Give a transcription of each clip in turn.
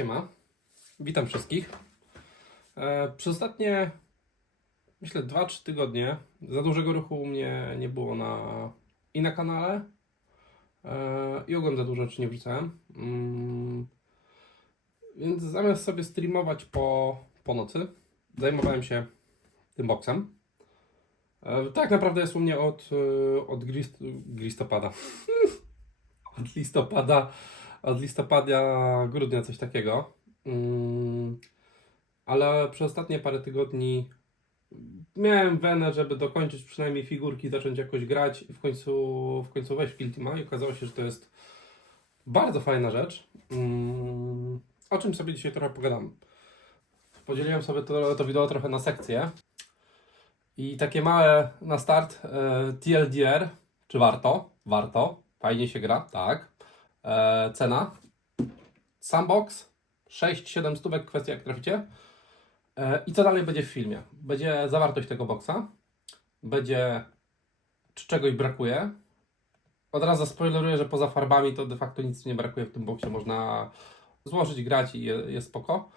Siema, witam wszystkich. Przez ostatnie, myślę, 2-3 tygodnie za dużego ruchu u mnie nie było na kanale i ogólnie za dużo rzeczy nie wrzucałem. Więc zamiast sobie streamować po nocy, zajmowałem się tym boksem. Tak naprawdę jest u mnie od listopada. Od listopada, grudnia, coś takiego. Ale przez ostatnie parę tygodni miałem wenę, żeby dokończyć przynajmniej figurki, zacząć jakoś grać i w końcu wejść w Kill Teama i okazało się, że to jest bardzo fajna rzecz. O czym sobie dzisiaj trochę pogadam. Podzieliłem sobie to wideo trochę na sekcje i takie małe na start TLDR, czy warto? Warto, fajnie się gra, tak. Cena Sandbox 6-7 stówek, kwestia jak traficie. I co dalej będzie w filmie? Będzie zawartość tego boksa, będzie czy czegoś brakuje. Od razu spoileruję, że poza farbami to de facto nic nie brakuje w tym boksie, można złożyć, grać i jest spoko.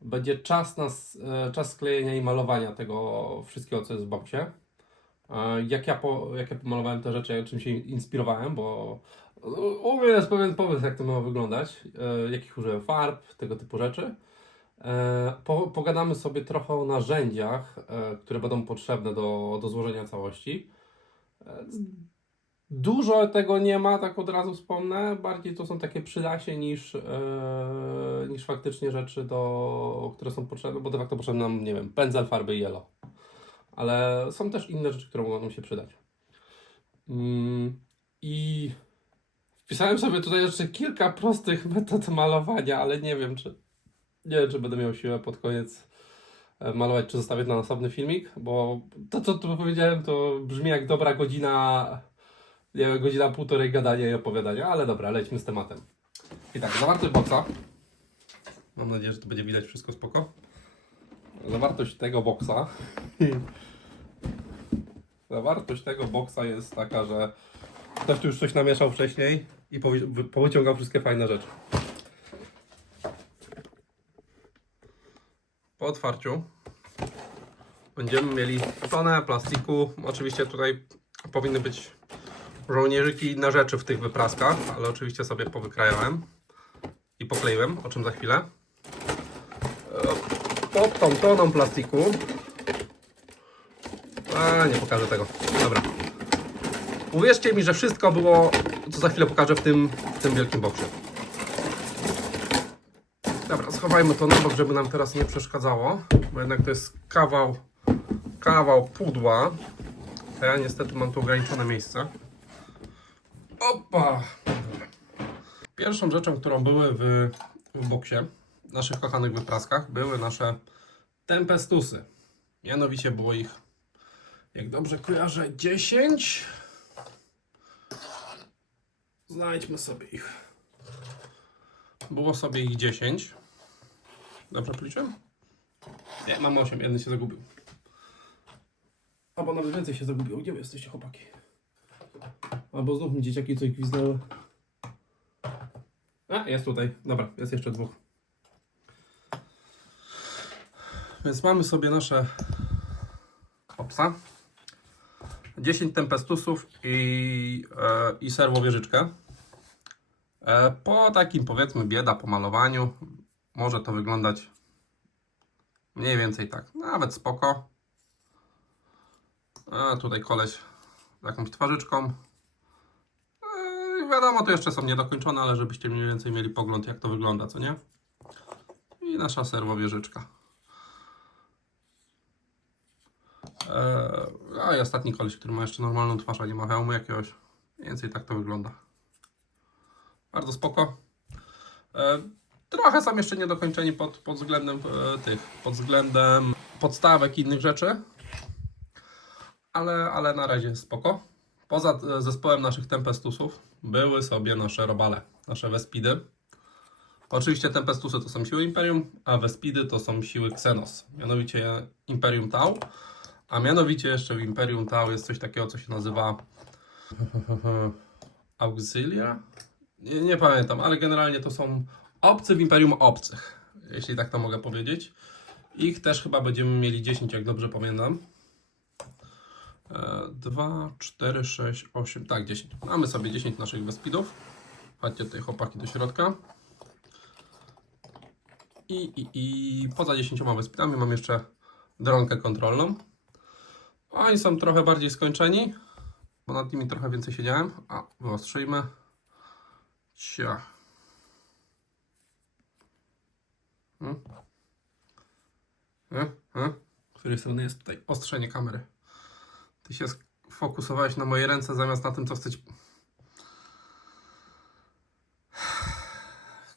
Będzie czas sklejenia i malowania tego wszystkiego, co jest w boksie. Jak ja pomalowałem te rzeczy, czym się inspirowałem, bo u mnie jest pewien pomysł, jak to miało wyglądać, jakich użyłem farb, tego typu rzeczy. Pogadamy sobie trochę o narzędziach, które będą potrzebne do złożenia całości. Dużo tego nie ma, tak od razu wspomnę. Bardziej to są takie przydasie niż faktycznie rzeczy, które są potrzebne, bo de facto potrzebny nam, nie wiem, pędzel, farby i yellow. Ale są też inne rzeczy, które mogą nam się przydać. I wpisałem sobie tutaj jeszcze kilka prostych metod malowania, ale nie wiem, czy będę miał siłę pod koniec malować, czy zostawić na osobny filmik, bo to, co tu powiedziałem, to brzmi jak dobra godzina, nie wiem, godzina półtorej gadania i opowiadania, ale dobra, lećmy z tematem. I tak, zawartość boksa. Mam nadzieję, że to będzie widać wszystko spoko. Zawartość tego boksa. Zawartość tego boksa jest taka, że ktoś tu już coś namieszał wcześniej i powyciągał wszystkie fajne rzeczy. Po otwarciu będziemy mieli tonę plastiku. Oczywiście tutaj powinny być żołnierzyki i inne rzeczy w tych wypraskach, ale oczywiście sobie powykrajałem i pokleiłem, o czym za chwilę. Pod tą toną plastiku nie pokażę tego. Dobra. Uwierzcie mi, że wszystko było, co za chwilę pokażę w tym wielkim boksie. Dobra, schowajmy to na bok, żeby nam teraz nie przeszkadzało, bo jednak to jest kawał pudła. A ja niestety mam tu ograniczone miejsce. Opa! Pierwszą rzeczą, którą były w boksie, naszych kochanych wypraskach, były nasze Tempestusy. Mianowicie było ich, jak dobrze kojarzę, 10. Znajdźmy sobie ich. Było sobie ich 10. Dobrze policzyłem? Nie, mam 8, jeden się zagubił. Albo nawet więcej się zagubiło. Gdzie wy jesteście, chłopaki? Albo znów mi dzieciaki coś gwizdnęły. Jest tutaj. Dobra, jest jeszcze 2. Więc mamy sobie nasze opsa. 10 Tempestusów i serwowieżyczkę. Po takim, powiedzmy, bieda po malowaniu może to wyglądać mniej więcej tak. Nawet spoko. Tutaj koleś z jakąś twarzyczką. Wiadomo, to jeszcze są niedokończone, ale żebyście mniej więcej mieli pogląd, jak to wygląda, co nie? I nasza serwowieżyczka. I ostatni koleś, który ma jeszcze normalną twarz, a nie ma hełmu jakiegoś. Mniej więcej tak to wygląda. Bardzo spoko. Trochę są jeszcze niedokończeni pod względem podstawek i innych rzeczy. Ale na razie spoko. Poza zespołem naszych Tempestusów były sobie nasze robale, nasze Vespidy. Oczywiście Tempestusy to są siły Imperium, a Vespidy to są siły Xenos. Mianowicie Imperium Tau. A mianowicie jeszcze w Imperium Tau jest coś takiego, co się nazywa Auxilia? Nie pamiętam, ale generalnie to są Obcy w Imperium Obcych, jeśli tak to mogę powiedzieć. Ich też chyba będziemy mieli 10, jak dobrze pamiętam. 2, 4, 6, 8, tak 10. Mamy sobie 10 naszych Bespidów. Chodźcie tutaj chłopaki do środka. I poza 10 Bespidami mam jeszcze dronkę kontrolną. Oni są trochę bardziej skończeni, bo nad nimi trochę więcej siedziałem. A, wyostrzyjmy. Cia. Z której strony jest tutaj ostrzenie kamery? Ty się fokusowałeś na moje ręce zamiast na tym, co chcecie.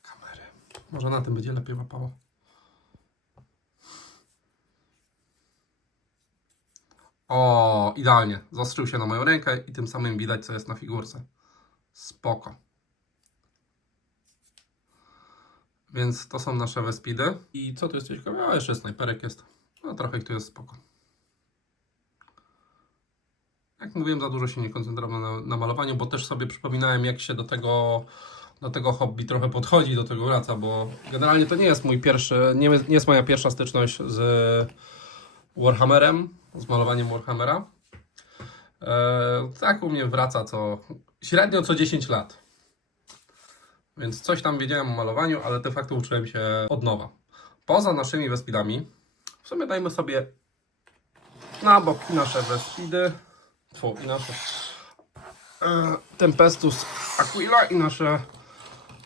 Kamery. Może na tym będzie lepiej łapało. O, idealnie. Zaostrzył się na moją rękę i tym samym widać, co jest na figurce. Spoko. Więc to są nasze Bespidy. I co tu jest ciekawe? A, jeszcze snajperek jest. No trochę ich tu jest spoko. Jak mówiłem, za dużo się nie koncentrowałem na malowaniu, bo też sobie przypominałem, jak się do tego hobby trochę podchodzi, do tego wraca, bo generalnie to nie jest mój pierwszy, nie jest moja pierwsza styczność z Warhammerem, z malowaniem Warhammera. Tak u mnie wraca średnio co 10 lat. Więc coś tam wiedziałem o malowaniu, ale de facto uczyłem się od nowa. Poza naszymi Bespidami, w sumie dajmy sobie na bok i nasze Bespidy, i nasze Tempestus Aquila i nasze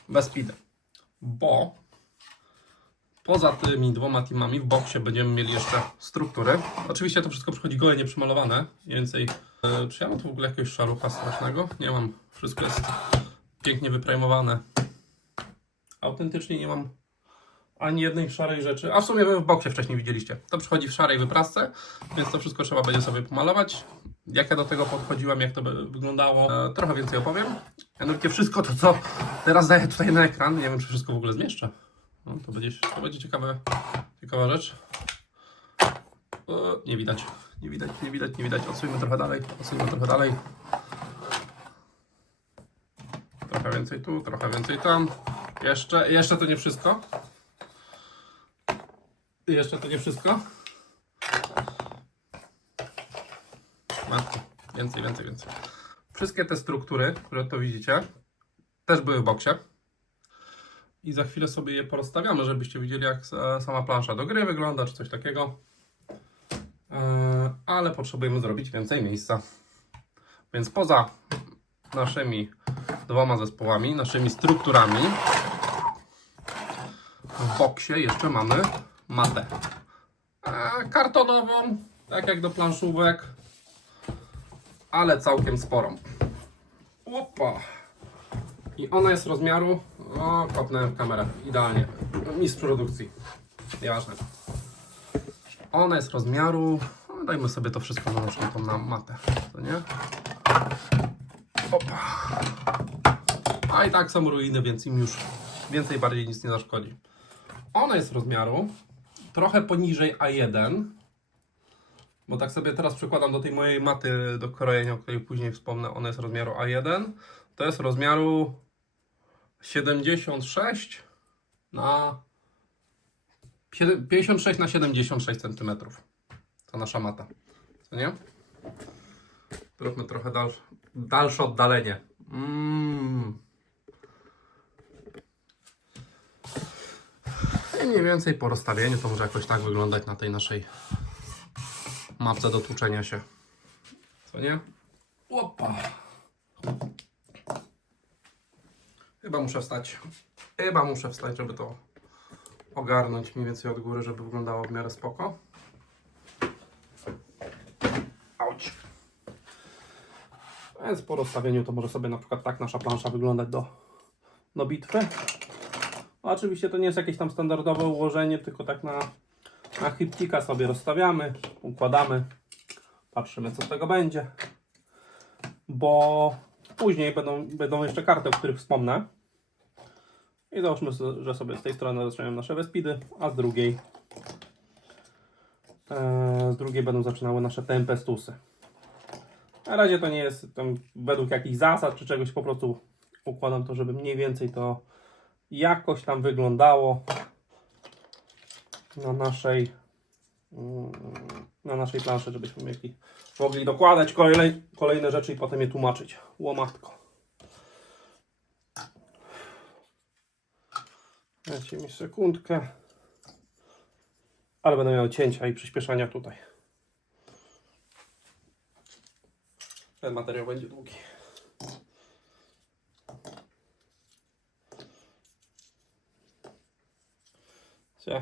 Bespidy. Bo poza tymi dwoma teamami w boksie będziemy mieli jeszcze struktury. Oczywiście to wszystko przychodzi gołe, nieprzymalowane. Mniej więcej. Czy ja mam tu w ogóle jakiegoś szarucha strasznego? Nie mam. Wszystko jest pięknie wyprajmowane. Autentycznie nie mam ani jednej szarej rzeczy. A w sumie wy w boksie wcześniej widzieliście. To przychodzi w szarej wyprasce, więc to wszystko trzeba będzie sobie pomalować. Jak ja do tego podchodziłem, jak to by wyglądało, trochę więcej opowiem. Mianowicie wszystko to, co teraz daję tutaj na ekran, nie wiem, czy wszystko w ogóle zmieszczę. No, to będzie ciekawa rzecz. Nie widać. Odsuńmy trochę dalej. Trochę więcej tu, trochę więcej tam. Jeszcze to nie wszystko. Matko, więcej. Wszystkie te struktury, które tu widzicie, też były w boksie. I za chwilę sobie je porozstawiamy, żebyście widzieli, jak sama plansza do gry wygląda, czy coś takiego. Ale potrzebujemy zrobić więcej miejsca. Więc poza naszymi dwoma zespołami, naszymi strukturami, w boksie jeszcze mamy matę kartonową, tak jak do planszówek, ale całkiem sporą. Opa! I ona jest rozmiaru, kopnąłem w kamerę, idealnie, mistrz produkcji, nieważne. Ona jest rozmiaru, dajmy sobie to wszystko na tą matę, to nie? Opa! A i tak są ruiny, więc im już bardziej nic nie zaszkodzi. Ona jest rozmiaru trochę poniżej A1, bo tak sobie teraz przykładam do tej mojej maty do krojenia, o której później wspomnę. Ona jest rozmiaru A1. To jest rozmiaru 76 na 56 na 76 cm. To nasza mata. Co nie? Zróbmy trochę dalsze oddalenie. I mniej więcej po rozstawieniu to może jakoś tak wyglądać na tej naszej mapce do tłuczenia się. Co nie? Opa! Chyba muszę wstać, żeby to ogarnąć mniej więcej od góry, żeby wyglądało w miarę spoko. Auć! Więc po rozstawieniu to może sobie na przykład tak nasza plansza wyglądać do bitwy. Oczywiście to nie jest jakieś tam standardowe ułożenie, tylko tak na chybcika sobie rozstawiamy, układamy, patrzymy, co z tego będzie. Bo później będą jeszcze karty, o których wspomnę. I załóżmy, że sobie z tej strony zaczynają nasze Bespidy, a z drugiej będą zaczynały nasze Tempestusy. Na razie to nie jest tam według jakichś zasad czy czegoś, po prostu układam to, żeby mniej więcej to jakoś tam wyglądało na naszej planszy, żebyśmy mogli dokładać kolejne rzeczy i potem je tłumaczyć. Łomatko. Dajcie mi sekundkę. Ale będę miał cięcia i przyspieszania tutaj. Ten materiał będzie długi.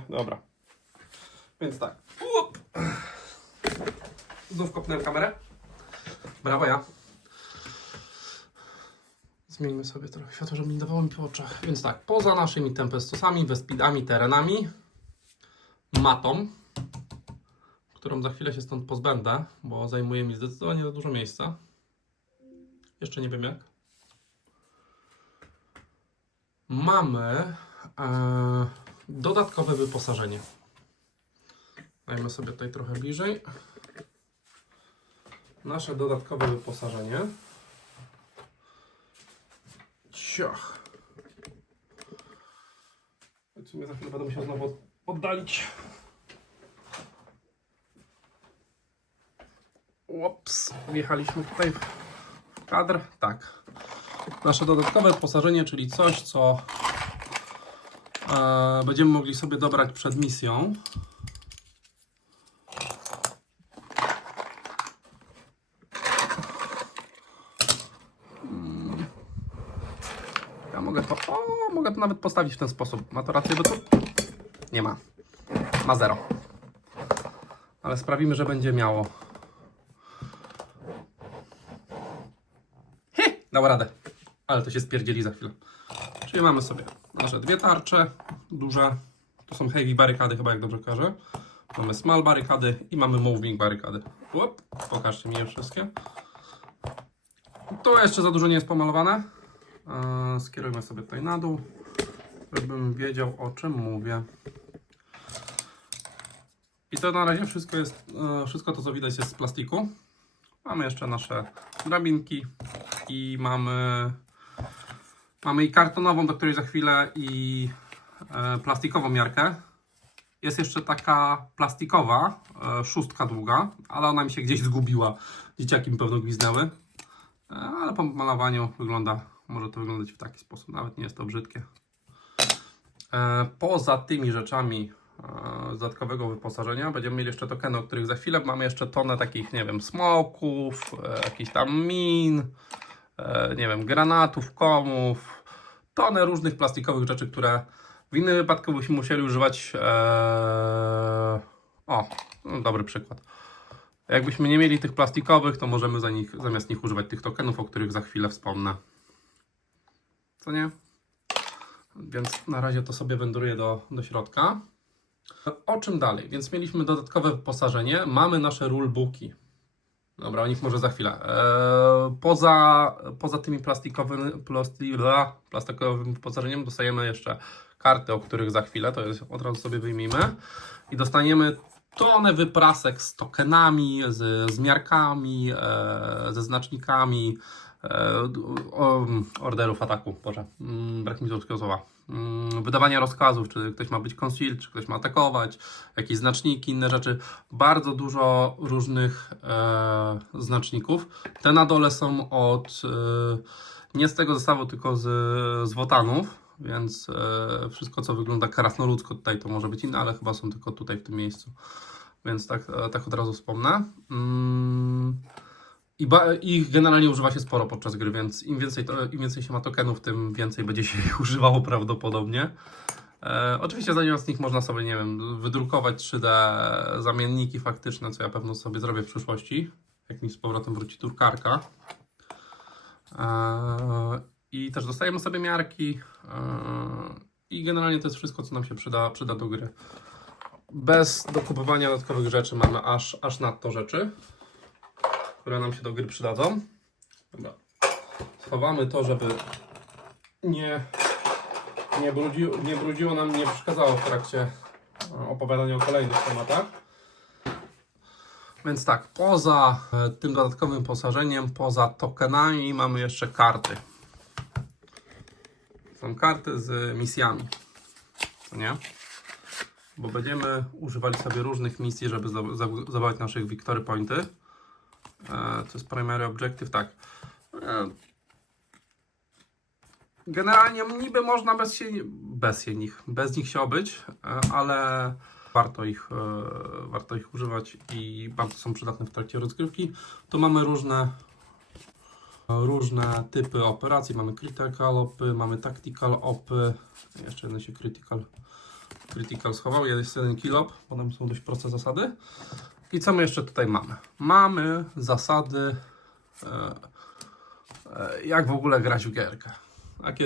Dobra. Więc tak. Znów kopnąłem kamerę. Brawo ja. Zmieńmy sobie trochę światło, żeby nie dawało mi po oczach. Więc tak, poza naszymi Tempestosami, Vespidami, terenami, matą, którą za chwilę się stąd pozbędę, bo zajmuje mi zdecydowanie za dużo miejsca. Jeszcze nie wiem jak. Mamy dodatkowe wyposażenie. Dajmy sobie tutaj trochę bliżej. Nasze dodatkowe wyposażenie. Ciach. W sumie za chwilę będę musiał znowu oddalić. Ups, wjechaliśmy tutaj w kadr. Tak. Nasze dodatkowe wyposażenie, czyli coś, co będziemy mogli sobie dobrać przed misją. Ja mogę to nawet postawić w ten sposób. Ma to rację, bo tu nie ma. Ma 0. Ale sprawimy, że będzie miało. Dała radę. Ale to się spierdzieli za chwilę. Czyli mamy sobie nasze dwie tarcze duże. To są heavy barykady, chyba jak dobrze kojarzę. Mamy small barykady i mamy moving barykady. Pokażcie mi je wszystkie. To jeszcze za dużo nie jest pomalowane. Skierujmy sobie tutaj na dół, żebym wiedział, o czym mówię. I to na razie wszystko to, co widać, jest z plastiku. Mamy jeszcze nasze drabinki i mamy i kartonową, do której za chwilę, i plastikową miarkę. Jest jeszcze taka plastikowa, 6 długa, ale ona mi się gdzieś zgubiła. Dzieciaki mi pewno gwizdnęły. Ale po malowaniu może to wyglądać w taki sposób, nawet nie jest to brzydkie. Poza tymi rzeczami z dodatkowego wyposażenia będziemy mieli jeszcze tokeny, o których za chwilę. Mamy jeszcze tonę takich, nie wiem, smoków, jakichś tam min, nie wiem, granatów, komów, tonę różnych plastikowych rzeczy, które w innym wypadku byśmy musieli używać. Dobry przykład. Jakbyśmy nie mieli tych plastikowych, to możemy zamiast nich używać tych tokenów, o których za chwilę wspomnę. Co nie? Więc na razie to sobie wędruje do środka. O czym dalej? Więc mieliśmy dodatkowe wyposażenie. Mamy nasze rulebooki. Dobra, o nich może za chwilę. Poza tymi plastikowym wyposażeniem dostajemy jeszcze karty, o których za chwilę. To jest, od razu sobie wyjmijmy. I dostaniemy tonę wyprasek z tokenami, z miarkami, ze znacznikami, orderów ataku. Boże, brak mi polskiego słowa. Wydawania rozkazów, czy ktoś ma być concealed, czy ktoś ma atakować, jakieś znaczniki, inne rzeczy. Bardzo dużo różnych znaczników. Te na dole są nie z tego zestawu, tylko z wotanów, więc wszystko, co wygląda krasnoludzko tutaj, to może być inne, ale chyba są tylko tutaj w tym miejscu. Więc tak od razu wspomnę. Ich generalnie używa się sporo podczas gry, więc im więcej się ma tokenów, tym więcej będzie się ich używało prawdopodobnie. Oczywiście zamiast nich można sobie, nie wiem, wydrukować 3D zamienniki faktyczne, co ja pewno sobie zrobię w przyszłości, jak mi z powrotem wróci drukarka. I też dostajemy sobie miarki i generalnie to jest wszystko, co nam się przyda do gry. Bez dokupywania dodatkowych rzeczy mamy aż nadto rzeczy, które nam się do gry przydadzą. Dobra. Schowamy to, żeby nie brudziło nam, nie przeszkadzało w trakcie opowiadania o kolejnych tematach. Więc tak, poza tym dodatkowym wyposażeniem, poza tokenami mamy jeszcze karty. są karty z misjami, co nie? Bo będziemy używali sobie różnych misji, żeby zdobywać naszych Victory Pointy. To jest Primary Objective, tak. Generalnie niby można bez nich się obyć, ale warto ich używać i bardzo są przydatne w trakcie rozgrywki. Tu mamy różne typy operacji. Mamy critical opy, mamy tactical opy. Jeszcze jeden się critical schował, jest jeden kill op, potem są dość proste zasady. I co my jeszcze tutaj mamy? Mamy zasady, jak w ogóle grać w gierkę.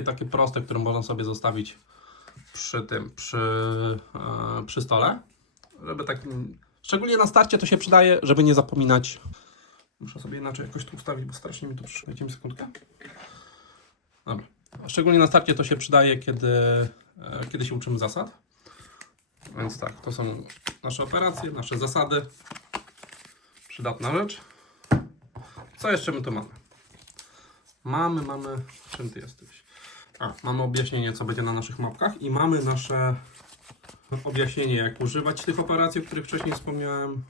Takie proste, które można sobie zostawić przy stole. Żeby szczególnie na starcie to się przydaje, żeby nie zapominać. Muszę sobie inaczej jakoś tu ustawić, bo strasznie mi to przyszło. Dajcie mi sekundkę. Dobra. Szczególnie na starcie to się przydaje, kiedy się uczymy zasad. Więc tak, to są nasze operacje, nasze zasady. Przydatna rzecz. Co jeszcze my tu mamy? Mamy, czym ty jesteś? Mamy objaśnienie, co będzie na naszych mapkach i mamy nasze objaśnienie, jak używać tych operacji, o których wcześniej wspomniałem.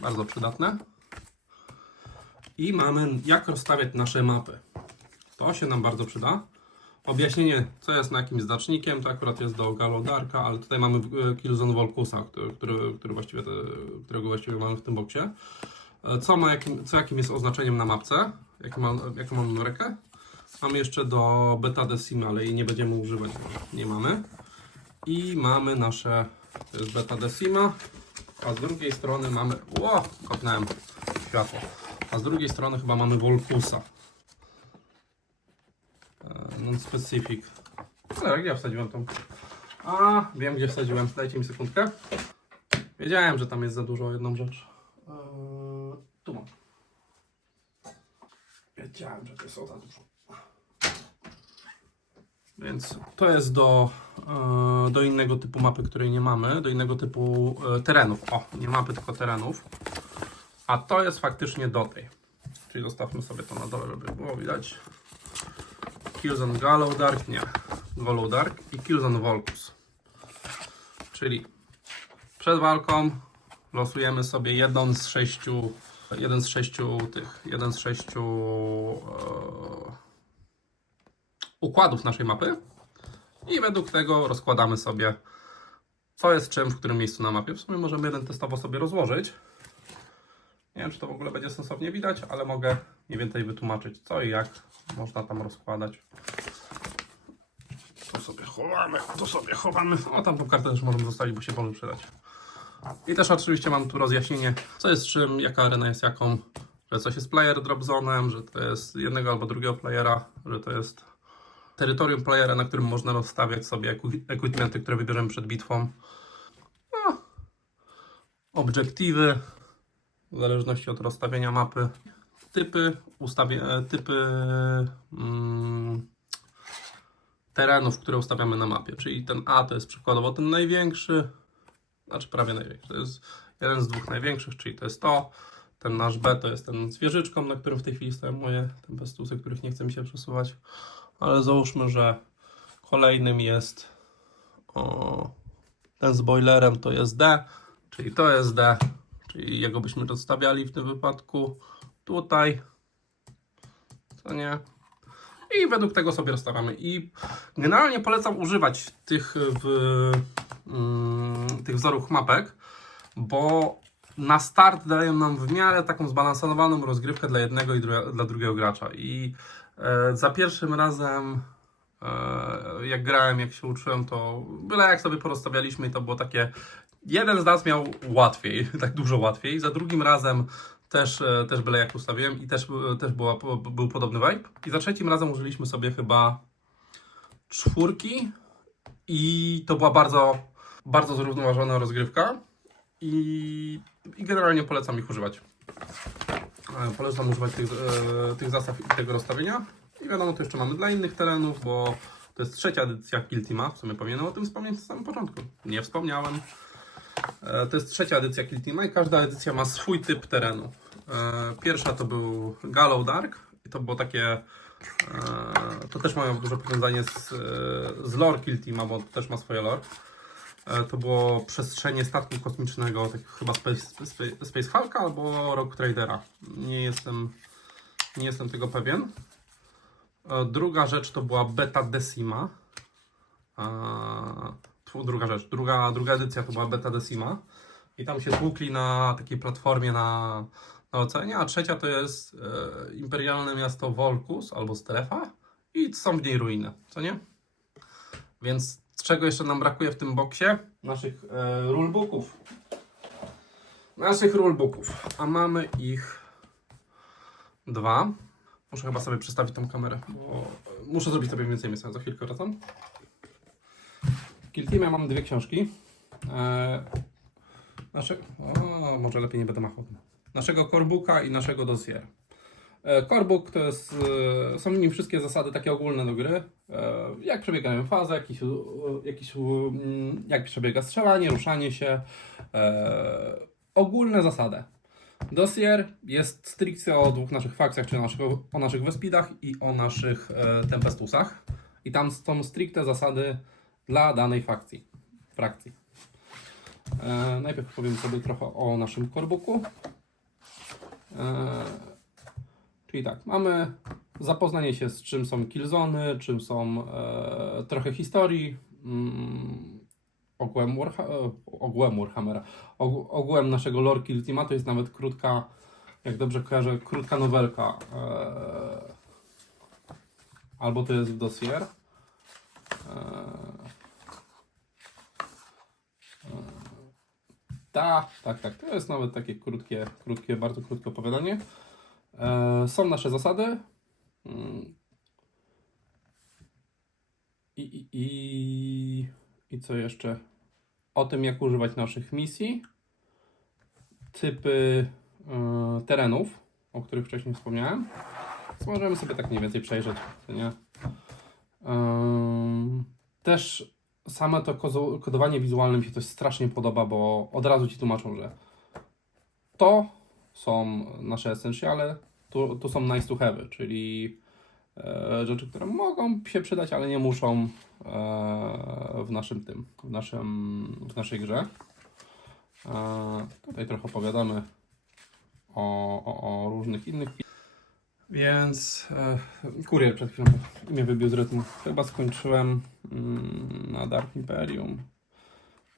Bardzo przydatne. I mamy, jak rozstawiać nasze mapy. To się nam bardzo przyda. Objaśnienie, co jest na jakimś znacznikiem, to akurat jest do Gallow Darka, ale tutaj mamy Killzone Volkusa, którego właściwie mamy w tym boksie. Jakim jest oznaczeniem na mapce, jaką mamy numerkę. Mamy jeszcze do Beta Decima, ale jej nie będziemy używać, nie mamy. I mamy nasze, to jest Beta Decima, a z drugiej strony mamy, kopnąłem światło, a z drugiej strony chyba mamy Volkusa. Non-specific. Ale jak ja wsadziłem tą? Wiem gdzie wsadziłem. Dajcie mi sekundkę. Wiedziałem, że tam jest za dużo o jedną rzecz. Tu mam. Wiedziałem, że to jest o za dużo. Więc to jest do innego typu mapy, której nie mamy. Do innego typu terenów. Nie mapy, tylko terenów. A to jest faktycznie do tej. Czyli zostawmy sobie to na dole, żeby było widać. Killzone Gallow Dark, nie, Gallow Dark i Killzone Volkus. Czyli przed walką losujemy sobie jeden z sześciu układów naszej mapy i według tego rozkładamy sobie, co jest czym, w którym miejscu na mapie. W sumie możemy jeden testowo sobie rozłożyć. Nie wiem, czy to w ogóle będzie sensownie widać, ale mogę mniej więcej wytłumaczyć, co i jak można tam rozkładać. To sobie chowamy. Tamtą kartę też możemy zostawić, bo się może przydać. I też oczywiście mam tu rozjaśnienie, co jest czym, jaka arena jest jaką, że coś jest player drop zonem, że to jest jednego albo drugiego playera, że to jest terytorium playera, na którym można rozstawiać sobie equipmenty, które wybierzemy przed bitwą. Obiektywy, w zależności od rozstawienia mapy. Typy terenów, które ustawiamy na mapie. Czyli ten A to jest przykładowo ten największy, znaczy prawie największy. To jest jeden z dwóch największych, czyli to jest to. Ten nasz B to jest ten z wieżyczką, na którym w tej chwili stoją moje tempestusy, których nie chce mi się przesuwać. Ale załóżmy, że kolejnym jest ten z boilerem, to jest D, czyli to jest D, czyli jego byśmy rozstawiali w tym wypadku tutaj, co nie? I według tego sobie rozstawiamy. I generalnie polecam używać tych wzorów mapek, bo na start dają nam w miarę taką zbalansowaną rozgrywkę dla jednego i dla drugiego gracza. I za pierwszym razem, jak grałem, jak się uczyłem, to byle jak sobie porozstawialiśmy i to było takie, jeden z nas miał łatwiej, tak dużo łatwiej. Za drugim razem też byle jak ustawiłem i też był podobny vibe. I za trzecim razem użyliśmy sobie chyba 4 i to była bardzo, bardzo zrównoważona rozgrywka i generalnie polecam ich używać. Polecam używać tych zasad i tego rozstawienia. I wiadomo, to jeszcze mamy dla innych terenów, bo to jest 3. edycja Kill Teama. W sumie powinienem o tym wspomnieć na samym początku. Nie wspomniałem. To jest 3. edycja Kill Teama i każda edycja ma swój typ terenu. Pierwsza to był Gallow Dark. I to było takie, to też ma duże powiązanie z lore Kill Teama, bo to też ma swoje lore. To było przestrzenie statku kosmicznego, tak chyba Space Hulka albo Rogue Tradera. Nie jestem tego pewien. Druga rzecz to była Beta Decima. Druga edycja to była Beta Decima. I tam się tłukli na takiej platformie na oceanie, a trzecia to jest imperialne miasto Volkus albo Strefa i są w niej ruiny, co nie? Więc czego jeszcze nam brakuje w tym boksie? Naszych rulebooków. A mamy ich 2. Muszę chyba sobie przestawić tą kamerę, bo muszę zrobić sobie więcej miejsca. Za chwilkę wracam. W Kill Teamie mam 2 książki. Może lepiej nie będę machał. Naszego corebooka i naszego dossier. Corebook to jest, są w nim wszystkie zasady takie ogólne do gry. Jak przebiegają fazy, jak przebiega strzelanie, ruszanie się. Ogólne zasady. Dossier jest stricte o 2 naszych fakcjach, czyli o naszych Vespidach i o naszych Tempestusach. I tam są stricte zasady dla danej frakcji. Najpierw powiem sobie trochę o naszym corebooku. Czyli tak, mamy zapoznanie się z czym są killzony, czym są trochę historii, ogółem naszego lore Kill Teama. To jest nawet krótka, jak dobrze kojarzę, krótka nowelka. Albo to jest w dossier. Tak. To jest nawet takie krótkie, bardzo krótkie opowiadanie. Są nasze zasady. I co jeszcze? O tym, jak używać naszych misji. Typy terenów, o których wcześniej wspomniałem. Więc możemy sobie tak mniej więcej przejrzeć, co nie? Też same to kodowanie wizualne mi się coś strasznie podoba, bo od razu Ci tłumaczą, że to są nasze essentiale, tu są nice to have, czyli rzeczy, które mogą się przydać, ale nie muszą w naszej grze. Tutaj trochę opowiadamy o różnych innych. Więc kurier przed chwilą mnie wybił z rytmu. Chyba skończyłem na Dark Imperium.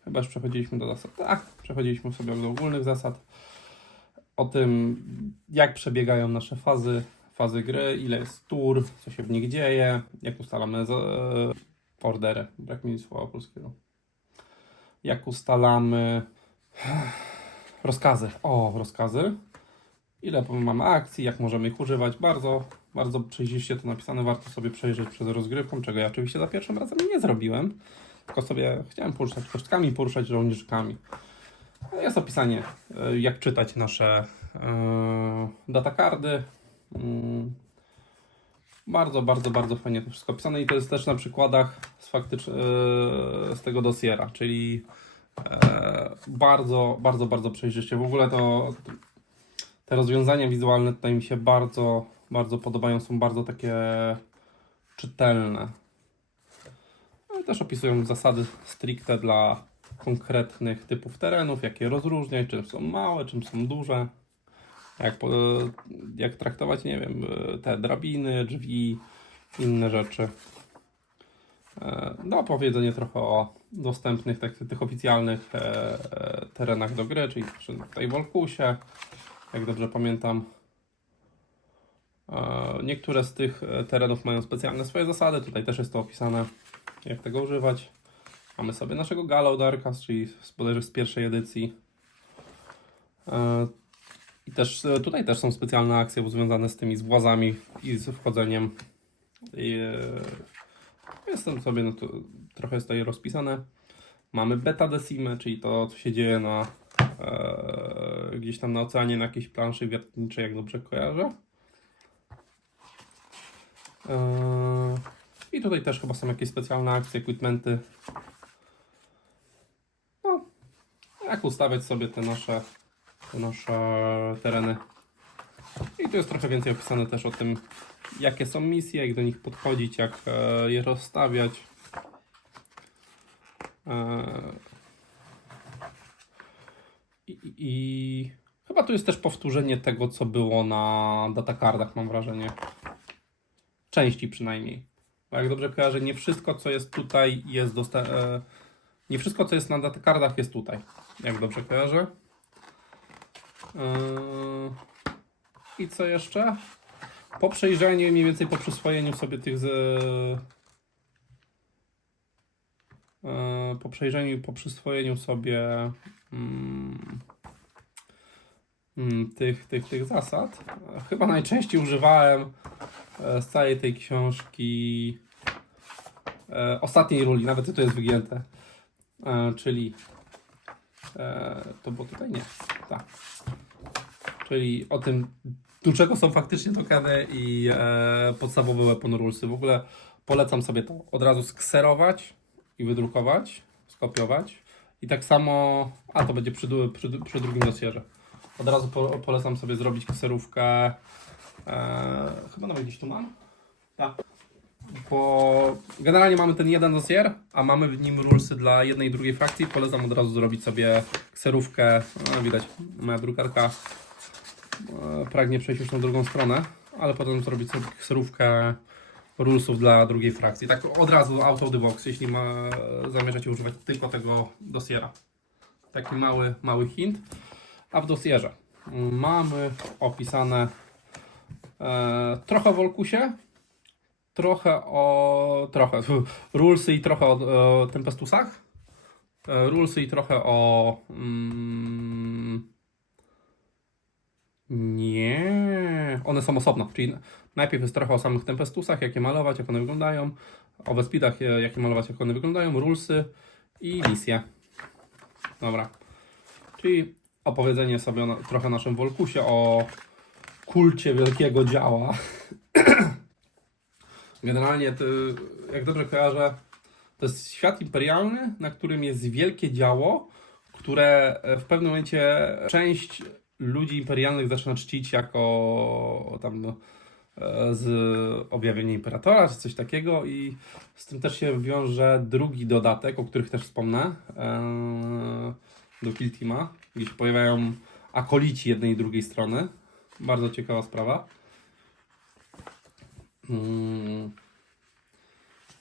Chyba już przechodziliśmy do zasad. Tak, przechodziliśmy sobie do ogólnych zasad. O tym, jak przebiegają nasze fazy gry, ile jest tur, co się w nich dzieje, jak ustalamy ordery. Brak mi słowa polskiego. Jak ustalamy rozkazy. Rozkazy. Ile mamy akcji, jak możemy ich używać. Bardzo, bardzo przejrzyście to napisane. Warto sobie przejrzeć przed rozgrywką, czego ja oczywiście za pierwszym razem nie zrobiłem. Tylko sobie chciałem poruszać kostkami, poruszać żołnierzykami. Jest opisanie, jak czytać nasze datakardy. Bardzo, bardzo, bardzo fajnie to wszystko opisane i to jest też na przykładach z tego dossiera, czyli bardzo, bardzo, bardzo przejrzyście. W ogóle te rozwiązania wizualne tutaj mi się bardzo, bardzo podobają, są bardzo takie czytelne. No i też opisują zasady stricte dla konkretnych typów terenów, jak je rozróżniać, czym są małe, czym są duże, jak traktować, nie wiem, te drabiny, drzwi, inne rzeczy. No, opowiedzenie trochę o dostępnych, tych oficjalnych terenach do gry, czyli tutaj w Volkusie, jak dobrze pamiętam. Niektóre z tych terenów mają specjalne swoje zasady, tutaj też jest to opisane, jak tego używać. Mamy sobie naszego Galaudarka, czyli bodajże z pierwszej edycji. I też tutaj też są specjalne akcje związane z tymi włazami i z wchodzeniem. Jestem sobie, no to trochę jest tutaj rozpisane. Mamy Beta Decimę, czyli to, co się dzieje gdzieś tam na oceanie, na jakiejś planszy wiertniczej, jak dobrze kojarzę. I tutaj też chyba są jakieś specjalne akcje, equipmenty. No, jak ustawiać sobie te nasze tereny I tu jest trochę więcej opisane też o tym, jakie są misje, jak do nich podchodzić, jak je rozstawiać. I chyba tu jest też powtórzenie tego, co było na datakardach, mam wrażenie. Części przynajmniej. Bo jak dobrze kojarzę, nie wszystko, co jest tutaj, jest nie wszystko, co jest na datakardach, jest tutaj. Jak dobrze kojarzę. I co jeszcze? Po przejrzeniu, mniej więcej po przyswojeniu sobie tych po przejrzeniu i po przyswojeniu sobie tych zasad, chyba najczęściej używałem z całej tej książki ostatniej ruli, nawet to jest wygięte, czyli to było tutaj? Nie, tak. Czyli o tym, do czego są faktycznie tokeny i podstawowe weapon rulesy. W ogóle polecam sobie to od razu skserować i wydrukować, skopiować. I tak samo, a to będzie przy drugim dosierze. Od razu polecam sobie zrobić kserówkę, chyba nawet gdzieś tu mam. Tak. Bo generalnie mamy ten jeden dosier, a mamy w nim rulesy dla jednej i drugiej frakcji. Polecam od razu zrobić sobie kserówkę. Widać, moja drukarka pragnie przejść już na drugą stronę, ale potem zrobić sobie kserówkę rulesów dla drugiej frakcji. Tak od razu out of the box, jeśli zamierzacie używać tylko tego dosiera. Taki mały hint. A w dosierze mamy opisane trochę o Volkusie, trochę rulesy i trochę o Tempestusach, rulesy i trochę o nie, one są osobno, czyli najpierw jest trochę o samych Tempestusach, jakie malować, jak one wyglądają, o Vespidach, jakie malować, jak one wyglądają, rulesy i misje. Dobra, czyli opowiedzenie sobie trochę o naszym Volkusie, o kulcie wielkiego działa. Generalnie, jak dobrze kojarzę, to jest świat imperialny, na którym jest wielkie działo, które w pewnym momencie część ludzi imperialnych zaczyna czcić jako tam z objawienia imperatora, czy coś takiego, i z tym też się wiąże drugi dodatek, o których też wspomnę, do Kill Teama, gdzie się pojawiają akolici jednej i drugiej strony. Bardzo ciekawa sprawa.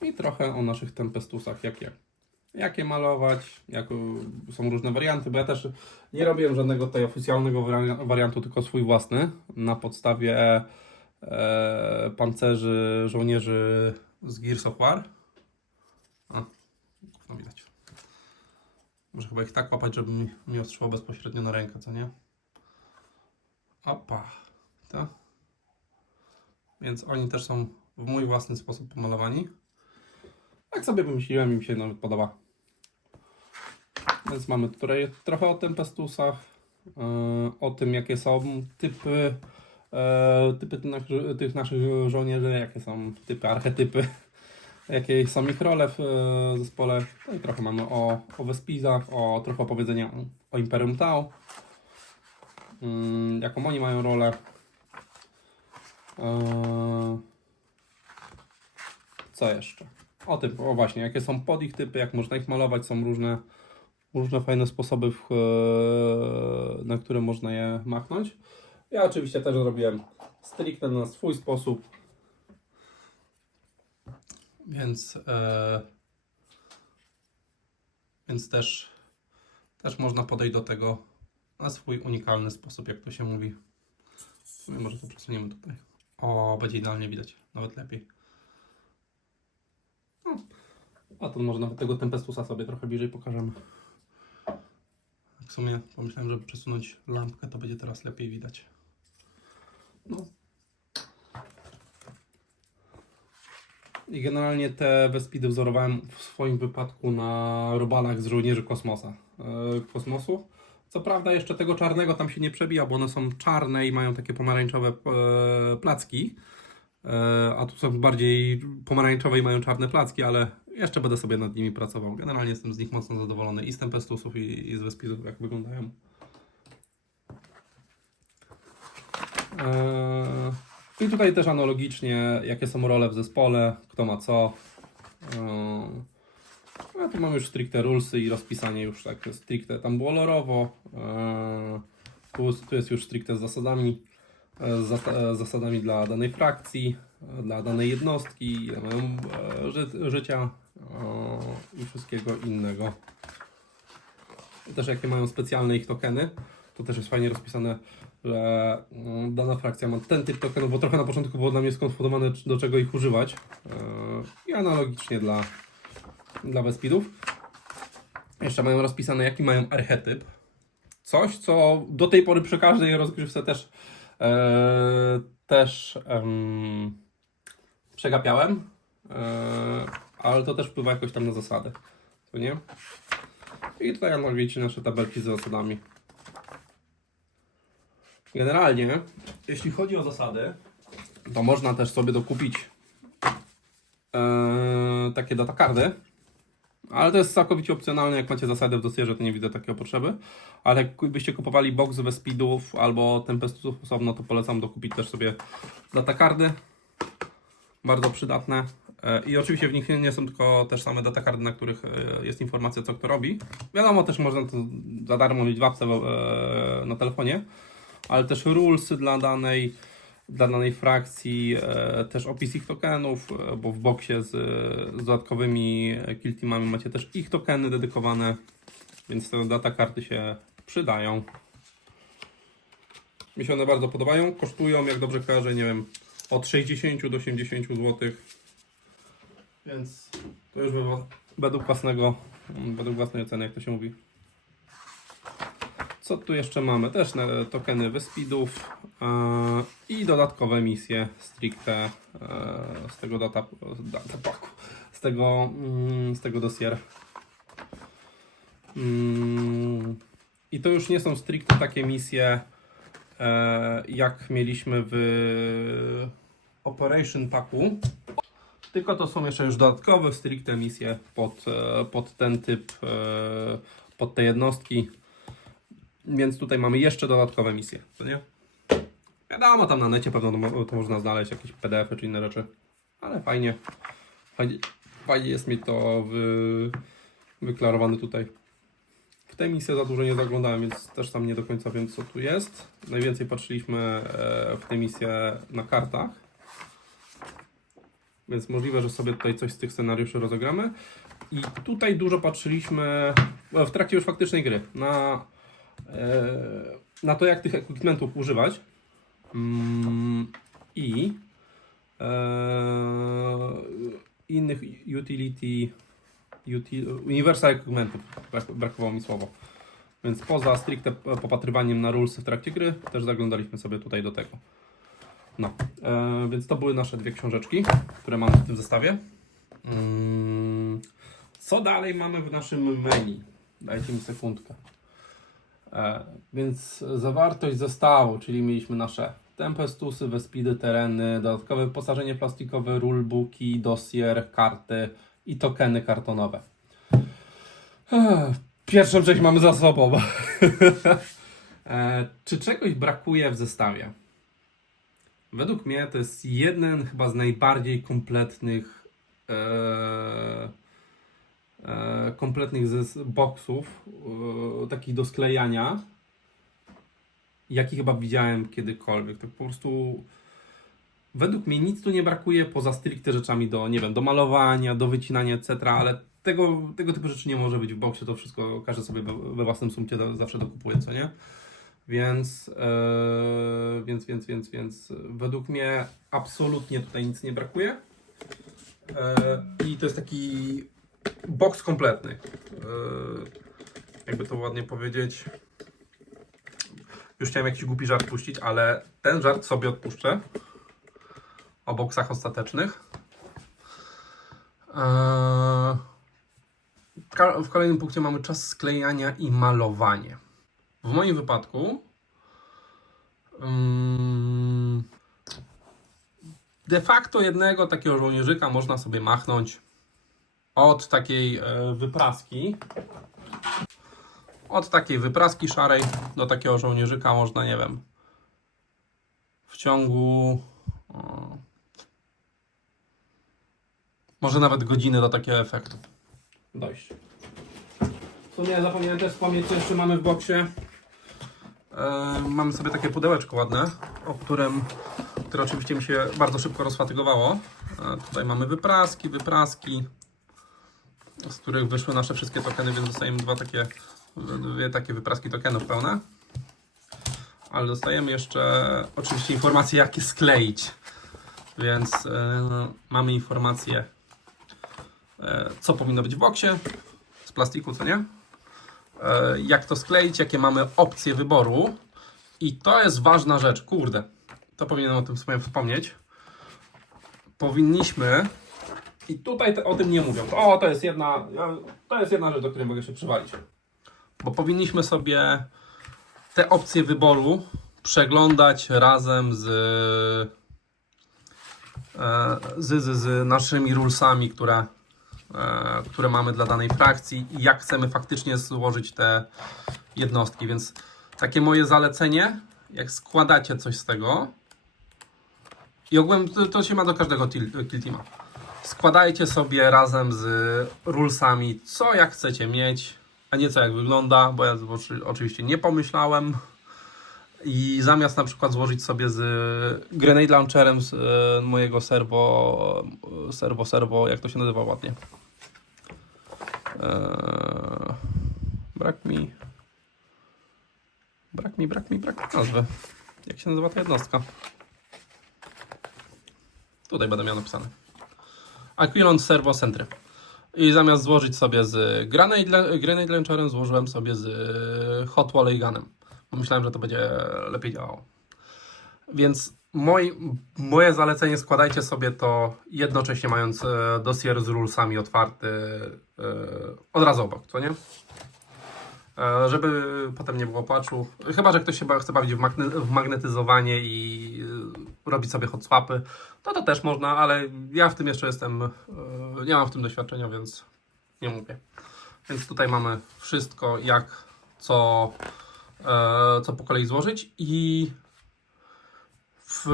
I trochę o naszych Tempestusach, jakie malować, są różne warianty, bo ja też nie robiłem żadnego tutaj oficjalnego wariantu, tylko swój własny, na podstawie pancerzy żołnierzy z Gears of War. No widać. Może chyba ich tak łapać, żeby mi ostrzyło bezpośrednio na rękę, co nie? Opa. To. Więc oni też są w mój własny sposób pomalowani. Tak sobie wymyśliłem i mi się nawet podoba. Więc mamy tutaj trochę o Tempestusach, o tym, jakie są typy tych naszych żołnierzy, jakie są typy, archetypy, jakie są ich role w zespole. No i trochę mamy o Vespizach, trochę opowiedzenia o Imperium Tau, jaką oni mają rolę. Co jeszcze? O tym, właśnie, jakie są pod ich typy, jak można ich malować, są różne fajne sposoby, na które można je machnąć. Ja oczywiście też zrobiłem stricte na swój sposób, więc też można podejść do tego na swój unikalny sposób, jak to się mówi. Może to przesuniemy tutaj. O, będzie idealnie widać, nawet lepiej. A to może nawet tego Tempestusa sobie trochę bliżej pokażemy. W sumie pomyślałem, żeby przesunąć lampkę, to będzie teraz lepiej widać. No. I generalnie te Vespidy wzorowałem w swoim wypadku na robalach z żołnierzy kosmosu. Co prawda jeszcze tego czarnego tam się nie przebija, bo one są czarne i mają takie pomarańczowe placki. A tu są bardziej pomarańczowe i mają czarne placki, ale jeszcze będę sobie nad nimi pracował. Generalnie jestem z nich mocno zadowolony i z Tempestusów i z Vespidów, jak wyglądają. I tutaj też analogicznie, jakie są role w zespole, kto ma co. A tu mamy już stricte rulesy i rozpisanie już tak stricte tambulorowo. Tu jest już stricte z zasadami, zasadami dla danej frakcji, dla danej jednostki, ile mają życia i wszystkiego innego. I też jakie mają specjalne ich tokeny. To też jest fajnie rozpisane, że dana frakcja ma ten typ tokenów, bo trochę na początku było dla mnie skonfundowane, do czego ich używać. I analogicznie dla Bespidów. Jeszcze mają rozpisane, jaki mają archetyp. Coś, co do tej pory przy każdej rozgrywce też przegapiałem, ale to też wpływa jakoś tam na zasady, co nie? I tutaj analogicznie nasze tabelki z zasadami. Generalnie, jeśli chodzi o zasady, to można też sobie dokupić takie datakardy, ale to jest całkowicie opcjonalne. Jak macie zasady w dosierze, to nie widzę takiej potrzeby. Ale jakbyście kupowali box ze speedów albo tempestusów osobno, to polecam dokupić też sobie datakardy. Bardzo przydatne. I oczywiście w nich nie są tylko też same datakardy, na których jest informacja, co kto robi. Wiadomo, też można to za darmo mieć w apce na telefonie, ale też rulesy dla danej frakcji, też opis ich tokenów, bo w boxie z dodatkowymi kill teamami macie też ich tokeny dedykowane, więc te datakarty się przydają. Mi się one bardzo podobają, kosztują, jak dobrze kojarzę, nie wiem, od 60 do 80 zł, więc to już według własnej oceny, jak to się mówi. Co tu jeszcze mamy? Też tokeny Bespidów i dodatkowe misje stricte z tego datapaku, z tego dossier. I to już nie są stricte takie misje, jak mieliśmy w Operation Packu, tylko to są jeszcze już dodatkowe stricte misje pod ten typ, pod te jednostki. Więc tutaj mamy jeszcze dodatkowe misje, co nie? Wiadomo, tam na necie pewno to można znaleźć, jakieś PDF-y czy inne rzeczy, ale fajnie jest mieć to wyklarowane tutaj. W tej misji za dużo nie zaglądałem, więc też tam nie do końca wiem, co tu jest. Najwięcej patrzyliśmy w tej misję na kartach, więc możliwe, że sobie tutaj coś z tych scenariuszy rozegramy. I tutaj dużo patrzyliśmy w trakcie już faktycznej gry na to, jak tych equipmentów używać i innych universal equipmentów, brakowało mi słowo. Więc poza stricte popatrywaniem na rulesy w trakcie gry, też zaglądaliśmy sobie tutaj do tego. No, więc to były nasze dwie książeczki, które mamy w tym zestawie. Co dalej mamy w naszym menu? Dajcie mi sekundkę. Więc zawartość zestawu, czyli mieliśmy nasze tempestusy, Bespidy, tereny, dodatkowe wyposażenie plastikowe, rulebooki, dossier, karty i tokeny kartonowe. Pierwszą część mamy za sobą. Czy czegoś brakuje w zestawie? Według mnie to jest jeden chyba z najbardziej kompletnych boxów, takich do sklejania, jaki chyba widziałem kiedykolwiek. Tak po prostu według mnie nic tu nie brakuje poza stricte rzeczami do, nie wiem, do malowania, do wycinania, etc., ale tego typu rzeczy nie może być w boxie, to wszystko każdy sobie we własnym sumcie zawsze dokupuje, co nie? Więc według mnie absolutnie tutaj nic nie brakuje. I to jest taki box kompletny. Jakby to ładnie powiedzieć. Już chciałem jakiś głupi żart puścić, ale ten żart sobie odpuszczę. O boksach ostatecznych. W kolejnym punkcie mamy czas sklejania i malowanie. W moim wypadku de facto jednego takiego żołnierzyka można sobie machnąć od takiej wypraski. Od takiej wypraski szarej do takiego żołnierzyka można, nie wiem, w ciągu może nawet godziny do takiego efektu dojść. W sumie zapomniałem też wspomnieć, co jeszcze mamy w boksie. Mamy sobie takie pudełeczko ładne, które oczywiście mi się bardzo szybko rozfatygowało. Tutaj mamy wypraski, z których wyszły nasze wszystkie tokeny, więc dostajemy dwie takie wypraski tokenów pełne. Ale dostajemy jeszcze oczywiście informacje, jak je skleić. Więc mamy informację, co powinno być w boksie z plastiku, co nie? Jak to skleić, jakie mamy opcje wyboru. I to jest ważna rzecz, kurde. To powinienem o tym sobie wspomnieć. Powinniśmy, i tutaj o tym nie mówią. To jest jedna rzecz, do której mogę się przywalić. Bo powinniśmy sobie te opcje wyboru przeglądać razem z naszymi rulesami, które mamy dla danej frakcji i jak chcemy faktycznie złożyć te jednostki. Więc takie moje zalecenie, jak składacie coś z tego, i ogółem to się ma do każdego kill teama. Składajcie sobie razem z rulesami, co jak chcecie mieć, a nie co jak wygląda, bo ja oczywiście nie pomyślałem. I zamiast na przykład złożyć sobie z Grenade Launcherem z mojego serwo, jak to się nazywa ładnie? Brak mi nazwy. Jak się nazywa ta jednostka? Tutaj będę miał napisane. Aquilon Servo Sentry. I zamiast złożyć sobie z Grenade Launcherem, złożyłem sobie z Hot Volley Gunem. Myślałem, że to będzie lepiej działało. Więc moje zalecenie, składajcie sobie to jednocześnie mając dossier z rulesami otwarty od razu obok, co nie? Żeby potem nie było płaczu. Chyba że ktoś się chce bawić w magnetyzowanie i robić sobie hot swapy, to też można, ale ja w tym jeszcze nie mam w tym doświadczenia, więc nie mówię. Więc tutaj mamy wszystko, co po kolei złożyć i w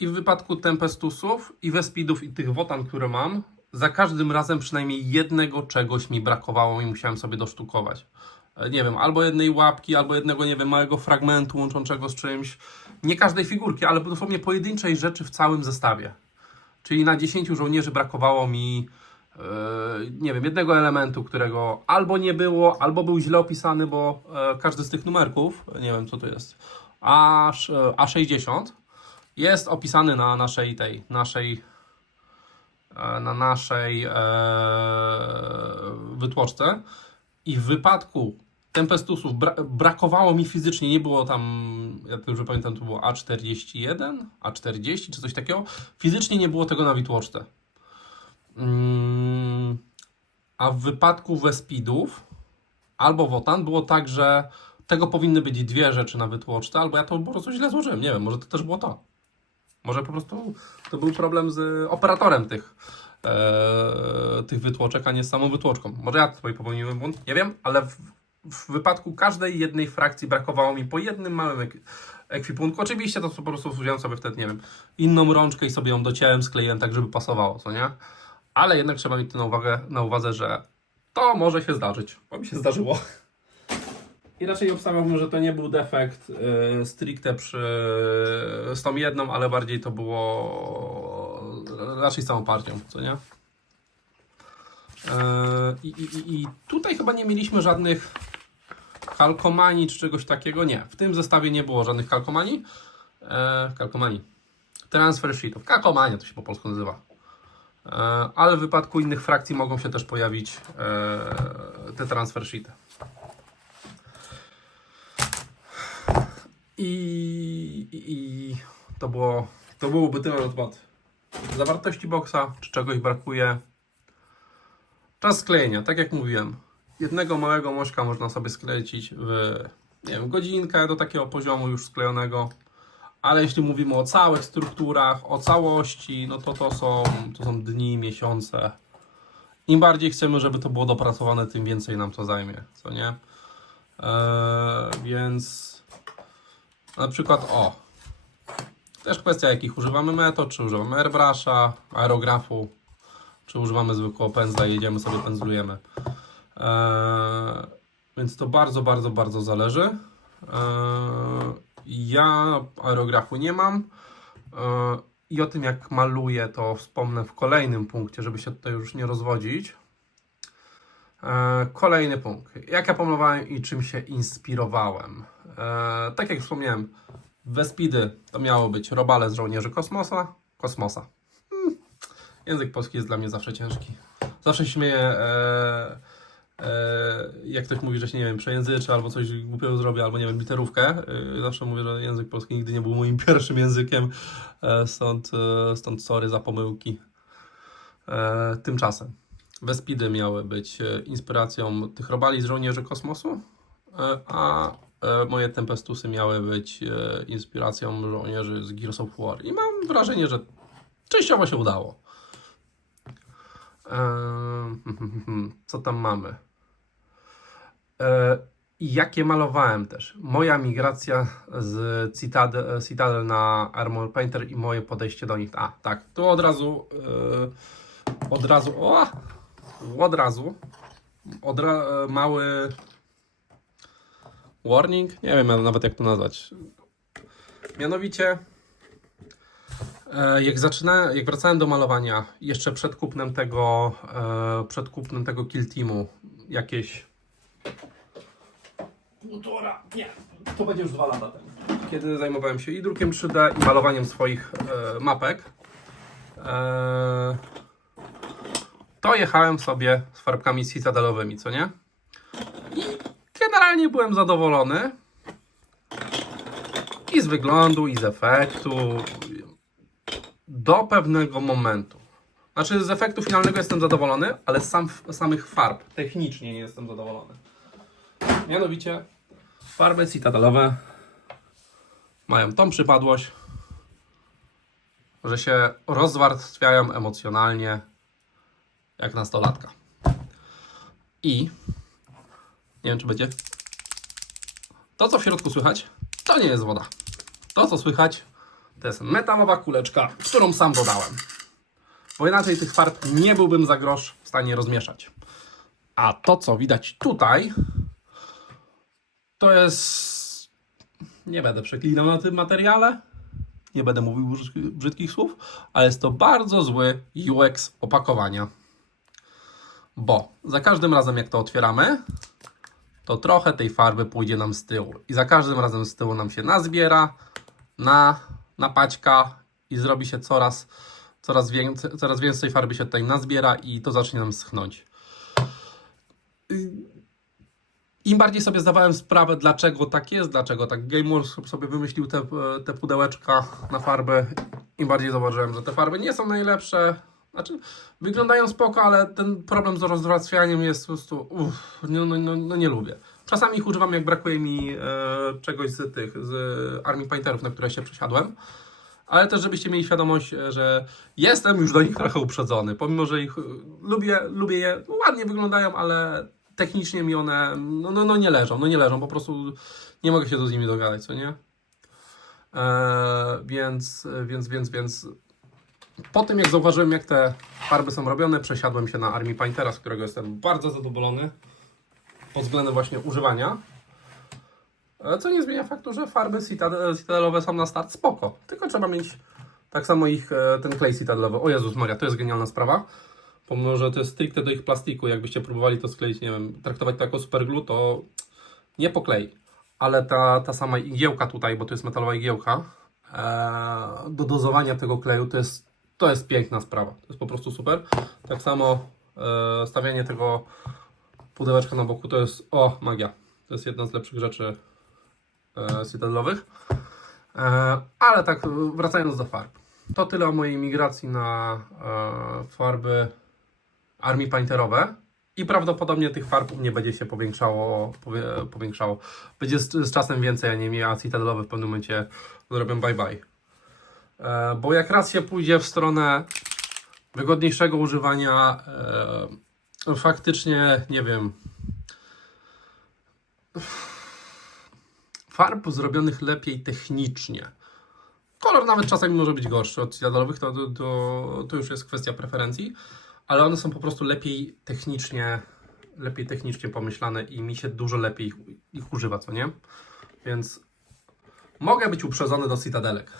wypadku Tempestusów i Vespidów i tych Wotan, które mam, za każdym razem przynajmniej jednego czegoś mi brakowało i musiałem sobie dosztukować. Nie wiem, albo jednej łapki, albo jednego, nie wiem, małego fragmentu łączącego z czymś. Nie każdej figurki, ale dosłownie pojedynczej rzeczy w całym zestawie. Czyli na 10 żołnierzy brakowało mi nie wiem, jednego elementu, którego albo nie było, albo był źle opisany, bo każdy z tych numerków, nie wiem co to jest, A60 jest opisany na naszej wytłoczce i w wypadku Tempestusów brakowało mi fizycznie, nie było tam, ja dobrze pamiętam, to było A41, A40 czy coś takiego, fizycznie nie było tego na wytłoczce. A w wypadku Vespidów albo Wotan było tak, że tego powinny być dwie rzeczy na wytłoczce, albo ja to po prostu źle złożyłem, nie wiem, może to też było to. Może po prostu to był problem z operatorem tych wytłoczek, a nie z samą wytłoczką. Może ja tutaj popełniłem błąd, nie wiem, ale w wypadku każdej jednej frakcji brakowało mi po jednym małym ekwipunku. Oczywiście to po prostu wziąłem sobie wtedy, nie wiem, inną rączkę i sobie ją dociąłem, skleiłem tak, żeby pasowało, co nie? Ale jednak trzeba mieć to na uwadze, że to może się zdarzyć, bo mi się zdarzyło. I raczej obstawiałbym, że to nie był defekt stricte z tą jedną, ale bardziej to było raczej z całą partią, co nie? I tutaj chyba nie mieliśmy żadnych kalkomanii czy czegoś takiego. Nie, w tym zestawie nie było żadnych kalkomanii. Transfer sheetów. Kalkomania to się po polsku nazywa. Ale w wypadku innych frakcji mogą się też pojawić te transfer sheety. I to byłoby tyle na temat zawartości boksa, czy czegoś brakuje. Czas sklejenia, tak jak mówiłem, jednego małego mośka można sobie sklecić w, nie wiem, godzinkę do takiego poziomu już sklejonego, ale jeśli mówimy o całych strukturach, o całości, no to są dni, miesiące. Im bardziej chcemy, żeby to było dopracowane, tym więcej nam to zajmie, co nie? Więc na przykład Też kwestia, jakich używamy metod, czy używamy airbrusha, aerografu, czy używamy zwykłego pędzla i jedziemy sobie, pędzlujemy. Więc to bardzo, bardzo, bardzo zależy. Ja aerografu nie mam. I o tym, jak maluję, to wspomnę w kolejnym punkcie, żeby się tutaj już nie rozwodzić. Kolejny punkt. Jak ja pomalowałem i czym się inspirowałem. Tak jak wspomniałem, Vespidy to miało być robale z żołnierzy kosmosa. Język polski jest dla mnie zawsze ciężki. Zawsze się śmieję, jak ktoś mówi, że się, nie wiem, przejęzyczy, albo coś głupiego zrobię, albo nie wiem, literówkę. Zawsze mówię, że język polski nigdy nie był moim pierwszym językiem, stąd sorry za pomyłki. Tymczasem Vespidy miały być inspiracją tych robali z żołnierzy kosmosu, a moje Tempestusy miały być inspiracją żołnierzy z Gears of War. I mam wrażenie, że częściowo się udało. Co tam mamy? Jakie malowałem też? Moja migracja z Citadel na Armor Painter i moje podejście do nich. A, tak, tu od razu mały warning, nie wiem nawet jak to nazwać. Mianowicie, jak wracałem do malowania, jeszcze przed kupnem tego Kill Teamu, jakieś półtora, nie, to będzie już 2 lata temu, kiedy zajmowałem się i drukiem 3D, i malowaniem swoich mapek, to jechałem sobie z farbkami citadelowymi, co nie? I generalnie byłem zadowolony i z wyglądu, i z efektu, do pewnego momentu. Znaczy z efektu finalnego jestem zadowolony, ale samych farb technicznie nie jestem zadowolony. Mianowicie farby citadelowe mają tą przypadłość, że się rozwarstwiają emocjonalnie jak nastolatka. I nie wiem, czy będzie. To, co w środku słychać, to nie jest woda. To, co słychać, to jest metalowa kuleczka, którą sam dodałem. Bo inaczej tych farb nie byłbym za grosz w stanie rozmieszać. A to, co widać tutaj, to jest... Nie będę przeklinał na tym materiale. Nie będę mówił brzydkich słów, ale jest to bardzo zły UX opakowania. Bo za każdym razem, jak to otwieramy, to trochę tej farby pójdzie nam z tyłu. I za każdym razem z tyłu nam się nazbiera, napaćka i zrobi się coraz więcej farby się tutaj nazbiera i to zacznie nam schnąć. Im bardziej sobie zdawałem sprawę, dlaczego tak jest, dlaczego tak GameWorks sobie wymyślił te pudełeczka na farby, im bardziej zauważyłem, że te farby nie są najlepsze. Znaczy, wyglądają spoko, ale ten problem z rozwarstwianiem jest po prostu, nie lubię. Czasami ich używam, jak brakuje mi czegoś z Army Painterów, na które się przesiadłem. Ale też, żebyście mieli świadomość, że jestem już do nich trochę uprzedzony. Pomimo, że ich lubię je, ładnie wyglądają, ale technicznie mi one nie leżą, po prostu nie mogę się z nimi dogadać, co nie? Więc po tym, jak zauważyłem, jak te farby są robione, przesiadłem się na Army Paintera, z którego jestem bardzo zadowolony pod względem właśnie używania. Co nie zmienia faktu, że farby citadelowe są na start spoko. Tylko trzeba mieć tak samo ten klej citadelowy. O Jezus Maria, to jest genialna sprawa. Pomimo, że to jest stricte do ich plastiku. Jakbyście próbowali to skleić, nie wiem, traktować to jako superglue, to nie poklei. Ale ta sama igiełka tutaj, bo to jest metalowa igiełka, do dozowania tego kleju to jest piękna sprawa. To jest po prostu super. Tak samo stawianie tego pudełeczka na boku to jest magia. To jest jedna z lepszych rzeczy citadelowych. Ale tak, wracając do farb. To tyle o mojej migracji na farby Army Painterowe. I prawdopodobnie tych farb nie będzie się powiększało. Będzie z czasem więcej, a nie mniej, a citadelowe w pewnym momencie zrobią bye. Bo jak raz się pójdzie w stronę wygodniejszego używania, faktycznie, nie wiem, farb zrobionych lepiej technicznie, Kolor nawet czasami może być gorszy od Citadelowych, to już jest kwestia preferencji, ale one są po prostu lepiej technicznie pomyślane i mi się dużo lepiej ich używa, co nie? Więc mogę być uprzedzony do Citadelek.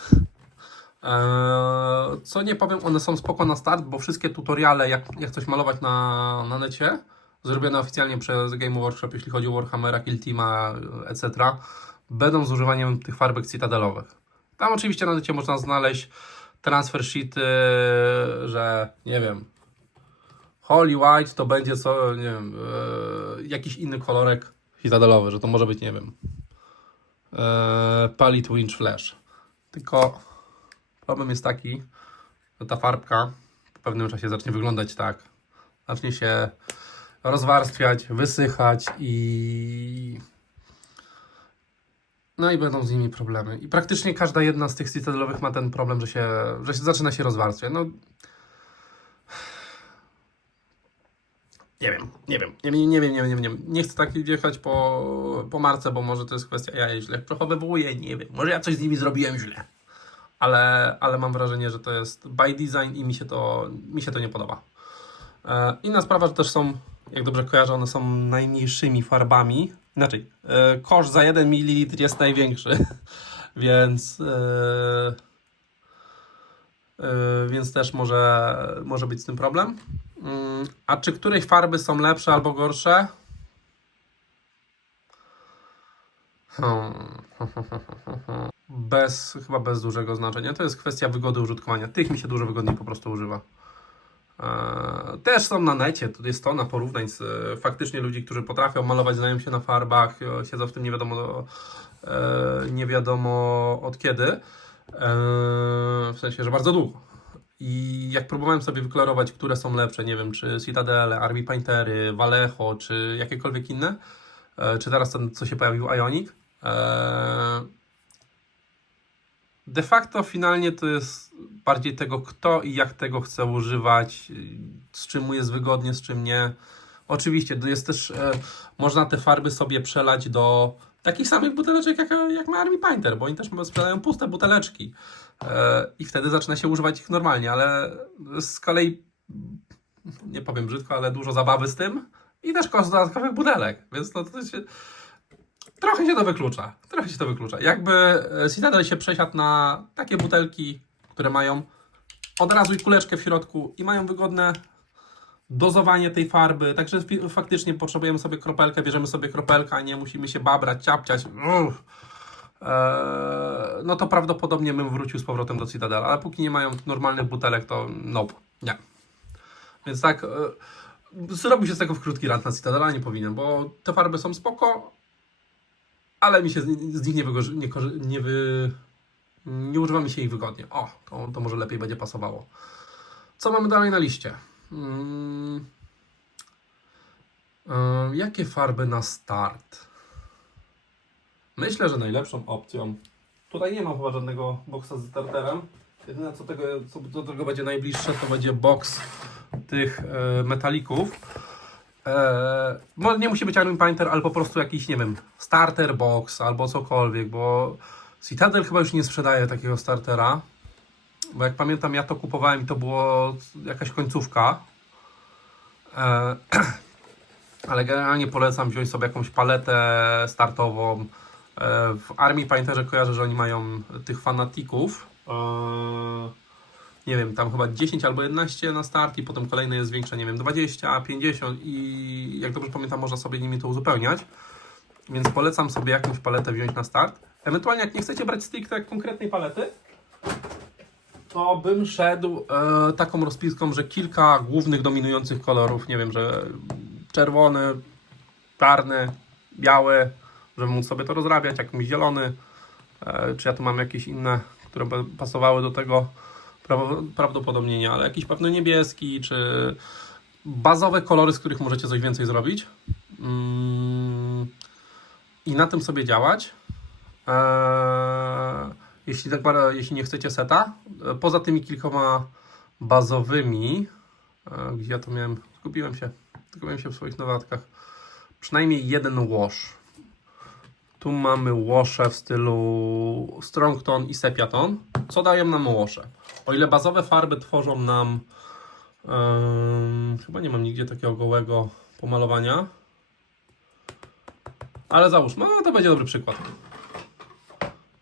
Co nie powiem, one są spoko na start, bo wszystkie tutoriale, jak coś malować na necie, zrobione oficjalnie przez Game Workshop, jeśli chodzi o Warhammera, Kill Teama, etc., będą z używaniem tych farbek Citadelowych. Tam oczywiście na necie można znaleźć transfer sheety, że nie wiem, Holy White to będzie nie wiem, jakiś inny kolorek Citadelowy, że to może być, nie wiem, Palette Winch Flash. Tylko problem jest taki, że ta farbka po pewnym czasie zacznie wyglądać tak. Zacznie się rozwarstwiać, wysychać no i będą z nimi problemy. I praktycznie każda jedna z tych Citadelowych ma ten problem, że się zaczyna się rozwarstwiać. No, nie wiem. Nie chcę tak jechać po marce, bo może to jest kwestia, ja je źle przechowywuję, nie wiem. Może ja coś z nimi zrobiłem źle. Ale mam wrażenie, że to jest by design i mi się to nie podoba. Inna sprawa, że też są, jak dobrze kojarzę, one są najmniejszymi farbami. Inaczej, kosz za 1 ml jest największy, więc też może być z tym problem. A czy której farby są lepsze albo gorsze? Chyba bez dużego znaczenia. To jest kwestia wygody użytkowania. Tych mi się dużo wygodniej po prostu używa. Też są na necie, to jest tona porównań z faktycznie ludzi, którzy potrafią malować, znają się na farbach, siedzą w tym nie wiadomo od kiedy, w sensie, że bardzo długo. I jak próbowałem sobie wyklarować, które są lepsze, nie wiem, czy Citadele, Army Paintery, Vallejo, czy jakiekolwiek inne, czy teraz ten, co się pojawił, Ionic, de facto finalnie to jest bardziej tego, kto i jak tego chce używać, z czym mu jest wygodnie, z czym nie. Oczywiście jest też, można te farby sobie przelać do takich samych buteleczek jak ma Army Painter, bo oni też sprzedają puste buteleczki i wtedy zaczyna się używać ich normalnie, ale z kolei, nie powiem brzydko, ale dużo zabawy z tym i też koszt dodatkowych butelek, więc no to się... Trochę się to wyklucza. Jakby Citadel się przesiadł na takie butelki, które mają od razu i kuleczkę w środku i mają wygodne dozowanie tej farby, także faktycznie potrzebujemy sobie kropelkę, bierzemy sobie kropelkę, a nie musimy się babrać, ciapciać. No to prawdopodobnie bym wrócił z powrotem do Citadel, ale póki nie mają normalnych butelek, to nope, nie. Więc tak, zrobił się z tego w krótki rant na Citadela, nie powinien, bo te farby są spoko, ale mi się z nich nie używa mi się ich wygodnie. O, to może lepiej będzie pasowało. Co mamy dalej na liście? Jakie farby na start? Myślę, że najlepszą opcją... Tutaj nie mam chyba żadnego boksa z starterem. Jedyne co do tego będzie najbliższe, to będzie boks tych metalików. Nie musi być Army Painter, ale po prostu jakiś, nie wiem, starter box albo cokolwiek, bo Citadel chyba już nie sprzedaje takiego startera, bo jak pamiętam, ja to kupowałem i to było jakaś końcówka, ale generalnie polecam wziąć sobie jakąś paletę startową. W Army Painterze kojarzę, że oni mają tych fanatików, nie wiem, tam chyba 10 albo 11 na start i potem kolejne jest większe, nie wiem, 20, 50 i jak dobrze pamiętam, można sobie nimi to uzupełniać. Więc polecam sobie jakąś paletę wziąć na start. Ewentualnie jak nie chcecie brać stricte konkretnej palety, to bym szedł taką rozpiską, że kilka głównych dominujących kolorów, nie wiem, że czerwony, czarny, biały, żeby móc sobie to rozrabiać, jakąś zielony, czy ja tu mam jakieś inne, które by pasowały do tego. Prawdopodobnie nie, ale jakiś pewno niebieski, czy bazowe kolory, z których możecie coś więcej zrobić i na tym sobie działać. Jeśli nie chcecie seta, poza tymi kilkoma bazowymi, gdzie ja to miałem, skupiłem się w swoich notatkach, przynajmniej jeden wash. Tu mamy wasze w stylu Strong Tone i Sepia Tone. Co dają nam łosze? O ile bazowe farby tworzą nam... chyba nie mam nigdzie takiego gołego pomalowania. Ale załóżmy, no to będzie dobry przykład.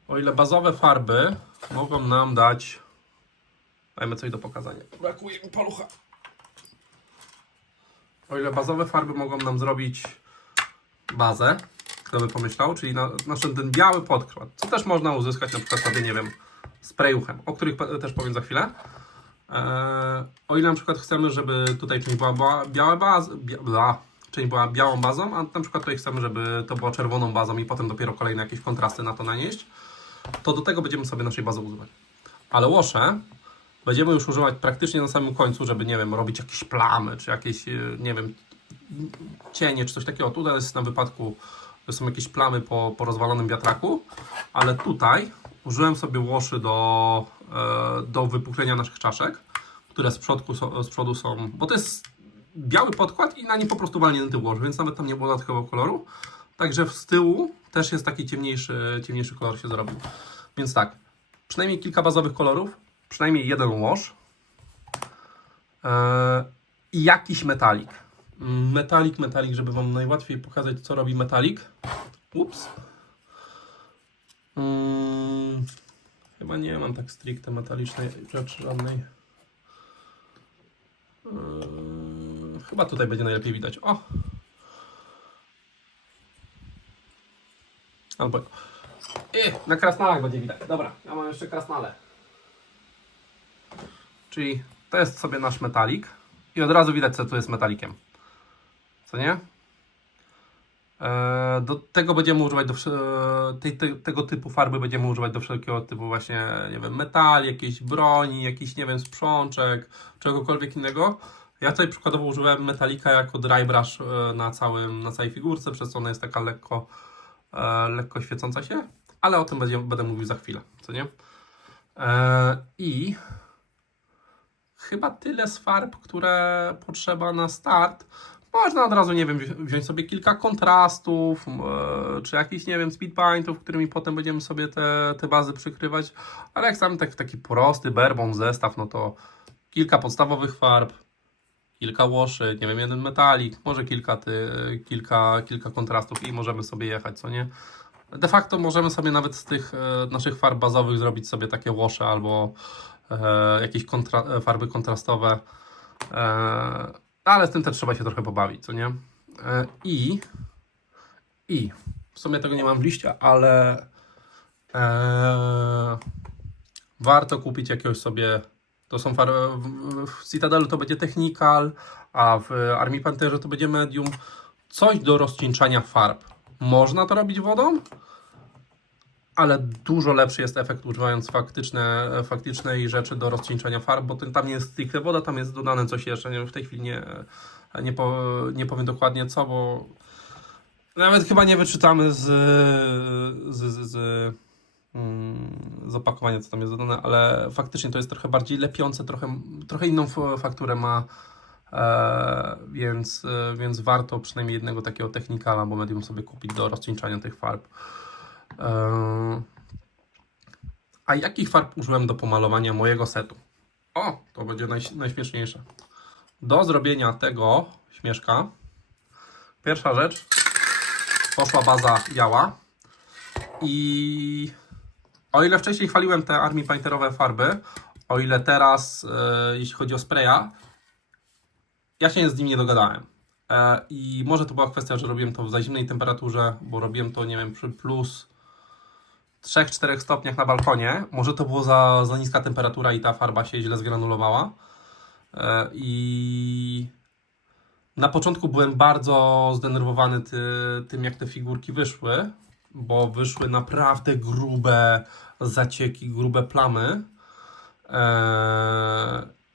O ile bazowe farby mogą nam dać... Dajmy coś do pokazania. Brakuje mi palucha. O ile bazowe farby mogą nam zrobić bazę, kto by pomyślał, czyli ten biały podkład, co też można uzyskać na przykład sobie, nie wiem, sprayuchem, o których też powiem za chwilę. O ile na przykład chcemy, żeby tutaj część była biała część była białą bazą, a na przykład tutaj chcemy, żeby to była czerwoną bazą i potem dopiero kolejne jakieś kontrasty na to nanieść, to do tego będziemy sobie naszej bazy używać. Ale łosze będziemy już używać praktycznie na samym końcu, żeby, nie wiem, robić jakieś plamy, czy jakieś, nie wiem, cienie, czy coś takiego. Tutaj jest na wypadku, że są jakieś plamy po rozwalonym wiatraku, ale tutaj użyłem sobie łoszy do wypuchlenia naszych czaszek, które z przodu są, bo to jest biały podkład i na nim po prostu walnięty łoż, więc nawet tam nie było dodatkowego koloru. Także z tyłu też jest taki ciemniejszy kolor się zrobił. Więc tak, przynajmniej kilka bazowych kolorów, przynajmniej jeden łoż i jakiś metalik. Metalik, żeby Wam najłatwiej pokazać, co robi metalik. Ups. Chyba nie mam tak stricte metalicznej rzeczy żadnej. Chyba tutaj będzie najlepiej widać. O! Albo... na krasnalach będzie widać. Dobra, ja mam jeszcze krasnale. Czyli to jest sobie nasz metalik. I od razu widać, co tu jest metalikiem. Co nie? Do tego będziemy używać, tego typu farby będziemy używać do wszelkiego typu właśnie, nie wiem, metali, jakiejś broni, jakiś, nie wiem, sprzączek, czegokolwiek innego. Ja tutaj przykładowo użyłem metalika jako dry brush na całej figurce, przez co ona jest taka lekko świecąca się, ale o tym będę mówił za chwilę, co nie? I chyba tyle z farb, które potrzeba na start. Można od razu, nie wiem, wziąć sobie kilka kontrastów, czy jakiś, nie wiem, speedpaintów, którymi potem będziemy sobie te bazy przykrywać. Ale jak sam taki prosty bare zestaw, no to kilka podstawowych farb, kilka łoszy, nie wiem, jeden metalik, może kilka kontrastów i możemy sobie jechać, co nie? De facto możemy sobie nawet z tych naszych farb bazowych zrobić sobie takie łosze albo jakieś farby kontrastowe. Ale z tym też trzeba się trochę pobawić, co nie? I w sumie tego nie mam w liście, ale warto kupić jakiegoś sobie. To są farby. W Citadelu to będzie Technical, a w Armii Panterze to będzie Medium. Coś do rozcieńczania farb. Można to robić wodą, ale dużo lepszy jest efekt używając faktycznej rzeczy do rozcieńczania farb, bo tam nie jest stricte woda, tam jest dodane coś jeszcze. Nie wiem, w tej chwili nie powiem dokładnie co, bo nawet chyba nie wyczytamy z opakowania, co tam jest dodane, ale faktycznie to jest trochę bardziej lepiące, trochę inną fakturę ma, więc warto przynajmniej jednego takiego Technicala, bo medium sobie kupić do rozcieńczania tych farb. A jakich farb użyłem do pomalowania mojego setu? O, to będzie najśmieszniejsze. Do zrobienia tego śmieszka pierwsza rzecz, poszła baza biała i o ile wcześniej chwaliłem te Armii Painterowe farby, o ile teraz jeśli chodzi o spraya, ja się z nim nie dogadałem. I może to była kwestia, że robiłem to w za zimnej temperaturze, bo robiłem to, nie wiem, przy plus 3-4 stopniach na balkonie. Może to było za niska temperatura i ta farba się źle zgranulowała. I na początku byłem bardzo zdenerwowany tym, jak te figurki wyszły, bo wyszły naprawdę grube zacieki, grube plamy.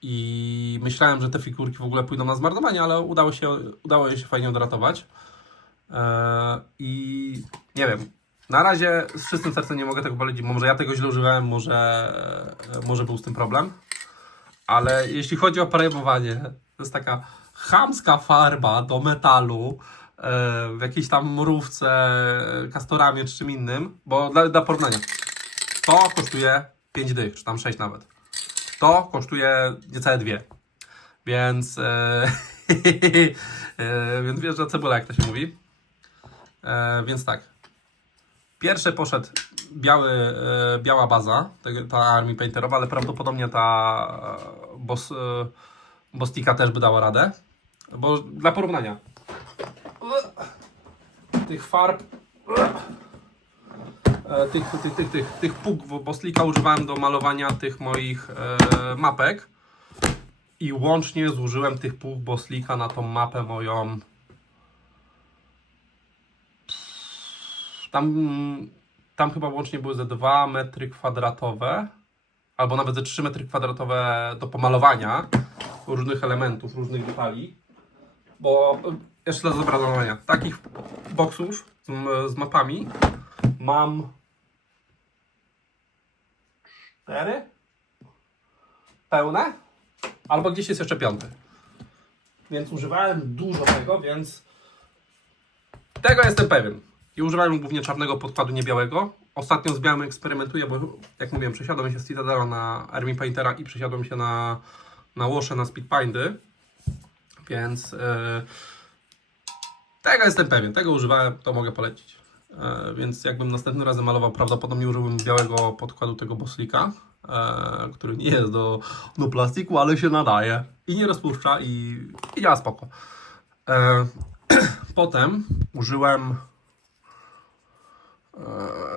I myślałem, że te figurki w ogóle pójdą na zmarnowanie, ale udało je się fajnie odratować. I nie wiem, na razie z czystym sercem nie mogę tego polecić. Może ja tego źle używałem, może był z tym problem. Ale jeśli chodzi o premowanie, to jest taka chamska farba do metalu w jakiejś tam mrówce, kastoramie czy czym innym, bo dla porównania to kosztuje 5 dych, czy tam 6 nawet. To kosztuje niecałe 2. Więc, więc wjeżdża cebula, jak to się mówi. Więc tak. Pierwszy poszedł biała baza, ta Army Painterowa, ale prawdopodobnie ta Bostika też by dała radę. Bo dla porównania tych farb, tych pug Boslika używałem do malowania tych moich mapek i łącznie zużyłem tych pug Boslika na tą mapę moją. Tam chyba łącznie były ze 2 metry kwadratowe, albo nawet ze 3 metry kwadratowe do pomalowania różnych elementów, różnych detali. Bo jeszcze dla zobrazowania, takich boksów z mapami mam 4 pełne, albo gdzieś jest jeszcze 5. Więc używałem dużo tego, więc tego jestem pewien. I używałem głównie czarnego podkładu, nie białego. Ostatnio z białym eksperymentuję, bo jak mówiłem, przesiadłem się z Citadela na Army Paintera i przesiadłem się na Wasze, na Speedpainty. Więc tego jestem pewien, tego używałem, to mogę polecić. Więc jakbym następnym razem malował, prawdopodobnie użyłbym białego podkładu tego Boslika, który nie jest do plastiku, ale się nadaje i nie rozpuszcza i działa spoko. Potem użyłem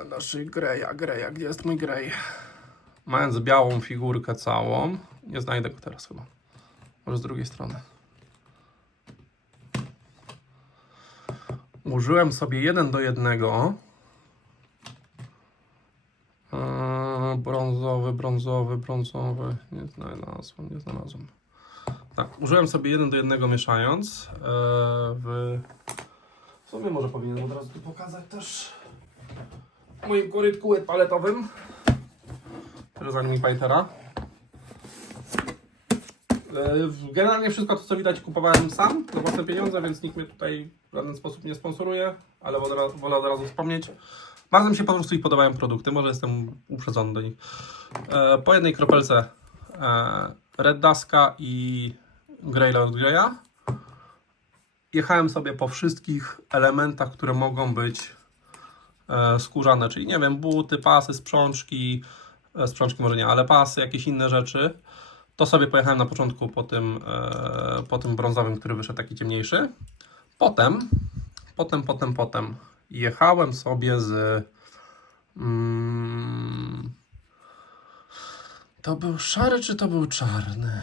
naszej Greya, gdzie jest mój Grey? Mając białą figurkę całą, nie znajdę go teraz chyba, może z drugiej strony. Użyłem sobie 1:1 brązowy, nie znalazłem. Tak, użyłem sobie 1:1 mieszając w sumie może powinienem od razu tu pokazać też w moim korytku paletowym z Army Paintera. Generalnie wszystko to, co widać, kupowałem sam za własne pieniądze, więc nikt mnie tutaj w żaden sposób nie sponsoruje, ale wolę od razu wspomnieć. Bardzo mi się po prostu ich podobają produkty, może jestem uprzedzony do nich. Po jednej kropelce Red Duska i Grey Lord Greya. Jechałem sobie po wszystkich elementach, które mogą być skórzane, czyli nie wiem, buty, pasy, sprzączki może nie, ale pasy, jakieś inne rzeczy. To sobie pojechałem na początku po tym brązowym, który wyszedł taki ciemniejszy. Potem jechałem sobie z... to był szary czy to był czarny?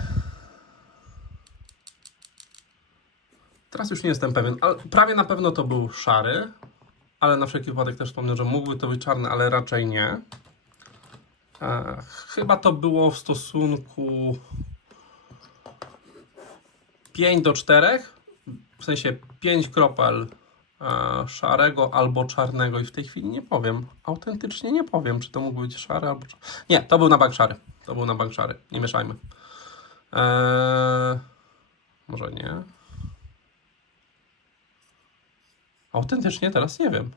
Teraz już nie jestem pewien, ale prawie na pewno to był szary, ale na wszelki wypadek też wspomnę, że mógłby to być czarny, ale raczej nie. Chyba to było w stosunku 5:4, w sensie 5 kropel szarego albo czarnego i w tej chwili nie powiem, autentycznie nie powiem, czy to mógł być szary albo czarny. Nie, to był na bank szary, nie mieszajmy. Może nie. Autentycznie teraz nie wiem,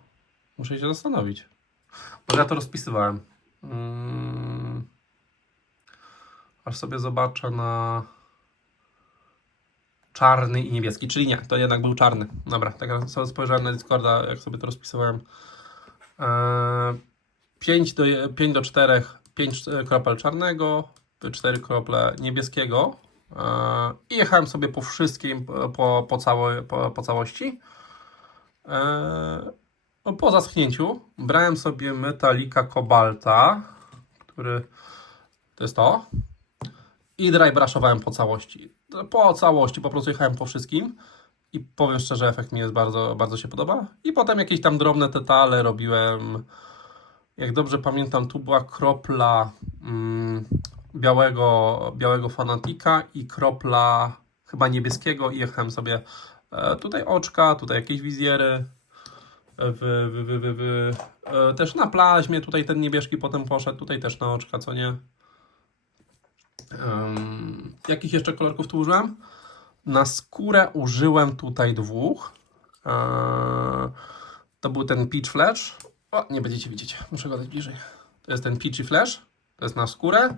muszę się zastanowić, bo ja to rozpisywałem. Aż sobie zobaczę na czarny i niebieski, czyli nie, to jednak był czarny. Dobra, tak jak sobie spojrzałem na Discorda, jak sobie to rozpisywałem. 5:4, 5 kropel czarnego, 4 krople niebieskiego i jechałem sobie po wszystkim, po całości. Po zaschnięciu brałem sobie Metallica Kobalta, który to jest to, i dry brushowałem po całości. Po prostu jechałem po wszystkim i powiem szczerze, efekt mi jest bardzo, bardzo się podoba. I potem jakieś tam drobne detale robiłem. Jak dobrze pamiętam, tu była kropla białego Fanatica i kropla chyba niebieskiego i jechałem sobie tutaj oczka, tutaj jakieś wizjery. Też na plaźmie, tutaj ten niebieski potem poszedł, tutaj też na oczka, co nie. Jakich jeszcze kolorków tu użyłem? Na skórę użyłem tutaj 2. To był ten Peach Flash. O, nie będziecie widzieć, muszę go dać bliżej. To jest ten Peachy Flash To jest na skórę.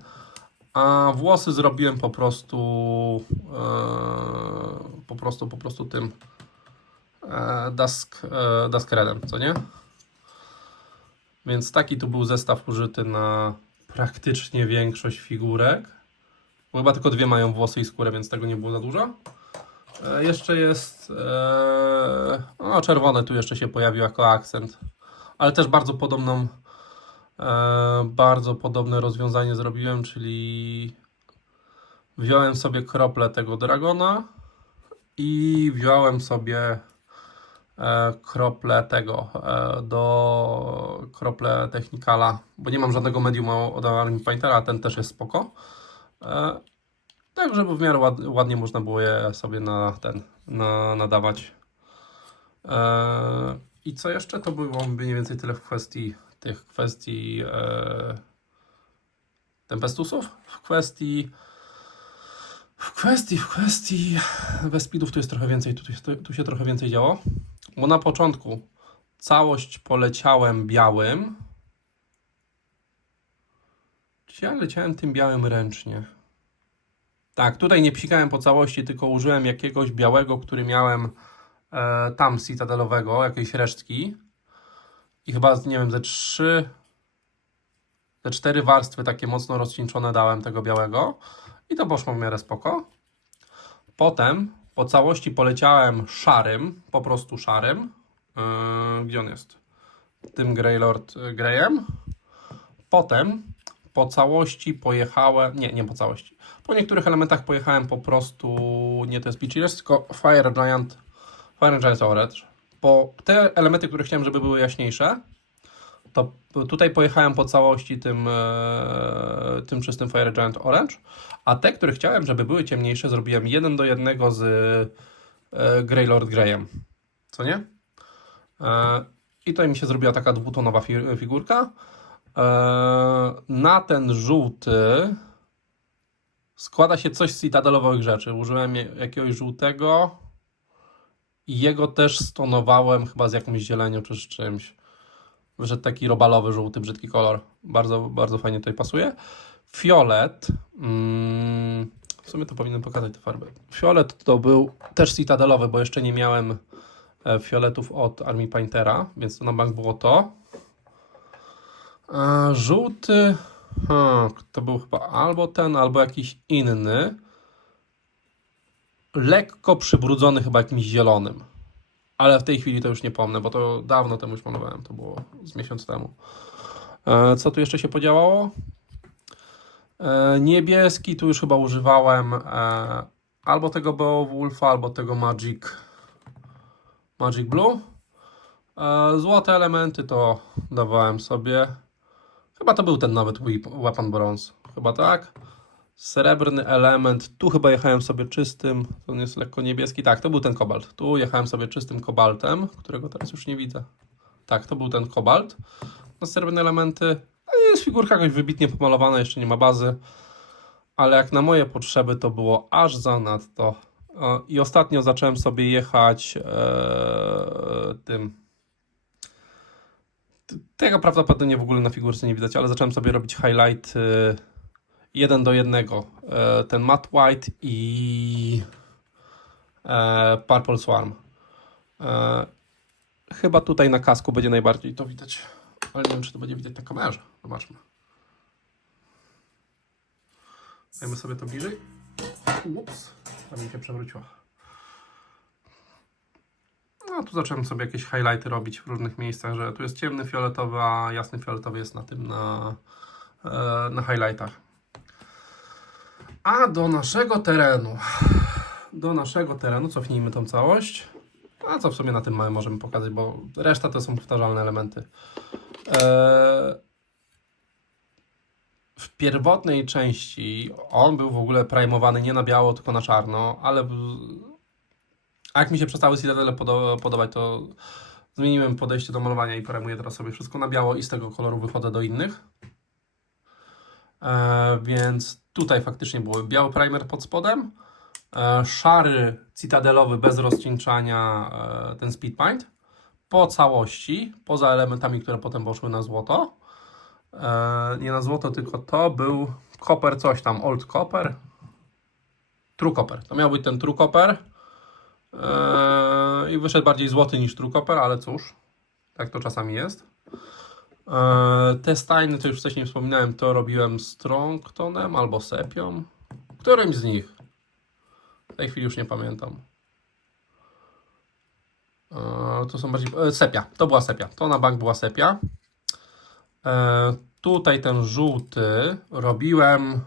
A włosy zrobiłem po prostu tym Dusk Redem, co nie? Więc taki tu był zestaw użyty na praktycznie większość figurek. Bo chyba tylko dwie mają włosy i skórę, więc tego nie było za dużo. Jeszcze jest no, czerwone tu jeszcze się pojawił jako akcent. Ale też bardzo podobne rozwiązanie zrobiłem, czyli wziąłem sobie krople tego dragona i wziąłem sobie krople krople Technicala, bo nie mam żadnego medium od Army Paintera, a ten też jest spoko. Tak, żeby w miarę ładnie można było je sobie nadawać. I co jeszcze? To było mniej więcej tyle w kwestii tych Tempestusów. W kwestii Vespidów tu jest trochę więcej, tu się trochę więcej działo. Bo na początku całość poleciałem białym. Czy ja leciałem tym białym ręcznie? Tak, tutaj nie psikałem po całości, tylko użyłem jakiegoś białego, który miałem tam citadelowego, jakiejś resztki. I chyba, nie wiem, ze 4 warstwy takie mocno rozcieńczone dałem tego białego. I to poszło w miarę spoko. Potem po całości poleciałem szarym, po prostu szarym. Gdzie on jest? Tym Greylord Greyem. Potem po całości pojechałem, nie po całości. Po niektórych elementach pojechałem po prostu, nie to jest Peach Ears, tylko Fire Giant Orange. Po te elementy, które chciałem, żeby były jaśniejsze, to tutaj pojechałem po całości tym czystym Fire Giant Orange, a te, które chciałem, żeby były ciemniejsze, zrobiłem 1:1 z Greylord Greyem. Co nie? I tutaj mi się zrobiła taka dwutonowa figurka. Na ten żółty składa się coś z citadelowych rzeczy. Użyłem jakiegoś żółtego i jego też stonowałem chyba z jakimś zielenią czy z czymś. Wyszedł taki robalowy, żółty, brzydki kolor. Bardzo, bardzo fajnie tutaj pasuje. Fiolet. W sumie to powinienem pokazać tę farbę. Fiolet to był też citadelowy, bo jeszcze nie miałem fioletów od Army Paintera, więc to na bank było to. Żółty to był chyba albo ten, albo jakiś inny. Lekko przybrudzony chyba jakimś zielonym. Ale w tej chwili to już nie pomnę, bo to dawno temu już malowałem. To było z miesiąc temu. Co tu jeszcze się podziałało? Niebieski tu już chyba używałem albo tego Beowulfa, albo tego Magic Blue. Złote elementy to dawałem sobie. Chyba to był ten nawet Weapon Bronze. Chyba tak. Srebrny element. Tu chyba jechałem sobie czystym. To jest lekko niebieski. Tak, to był ten kobalt. Tu jechałem sobie czystym kobaltem, którego teraz już nie widzę. Tak, to był ten kobalt. Na srebrne elementy. Jest figurka jakoś wybitnie pomalowana, jeszcze nie ma bazy. Ale jak na moje potrzeby to było aż zanadto. I ostatnio zacząłem sobie jechać tym. Tego prawdopodobnie w ogóle na figurce nie widać, ale zacząłem sobie robić highlight 1:1. Ten Matte White i Purple Swarm. Chyba tutaj na kasku będzie najbardziej to widać, ale nie wiem, czy to będzie widać na kamerze. Zobaczmy. Dajmy sobie to bliżej. Ups, tam mi się przewróciła. No tu zacząłem sobie jakieś highlighty robić w różnych miejscach, że tu jest ciemny fioletowy, a jasny fioletowy jest na tym na highlightach. A do naszego terenu cofnijmy tą całość. A co w sumie na tym małym możemy pokazać, bo reszta to są powtarzalne elementy. W pierwotnej części on był w ogóle primowany nie na biało, tylko na czarno, ale a jak mi się przestały Citadele podobać, to zmieniłem podejście do malowania i primuję teraz sobie wszystko na biało i z tego koloru wychodzę do innych. Więc tutaj faktycznie był biały primer pod spodem, szary citadelowy bez rozcieńczania ten speed paint po całości, poza elementami, które potem poszły na złoto. Nie na złoto, tylko to był copper coś tam, old copper. True copper. To miał być ten true copper. I wyszedł bardziej złoty niż true copper, ale cóż, tak to czasami jest. Te stajny, to już wcześniej wspominałem, to robiłem Strongtonem albo sepią. Którymś z nich. W tej chwili już nie pamiętam. To są bardziej... sepia, to była sepia. To na bank była sepia. Tutaj ten żółty robiłem...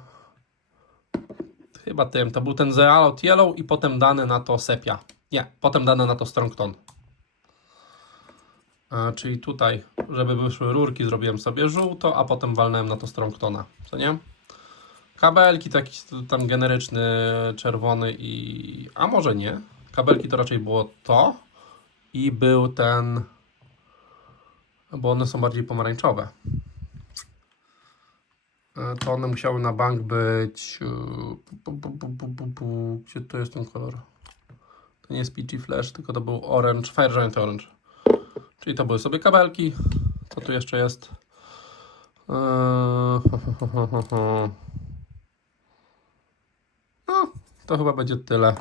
Chyba tym, to był ten Zealot Yellow i potem dane na to sepia. Nie, potem dane na to Strongton. Czyli tutaj, żeby wyszły rurki, zrobiłem sobie żółto, a potem walnąłem na to Strongtona, co nie? Kabelki taki tam generyczny, czerwony i... A może nie? Kabelki to raczej było to i był ten... Bo one są bardziej pomarańczowe. To one musiały na bank być... Gdzie to jest ten kolor? To nie jest Peachy Flash, tylko to był Orange, Fire Giant Orange. Czyli to były sobie kabelki. Co tu jeszcze jest? No, to chyba będzie tyle.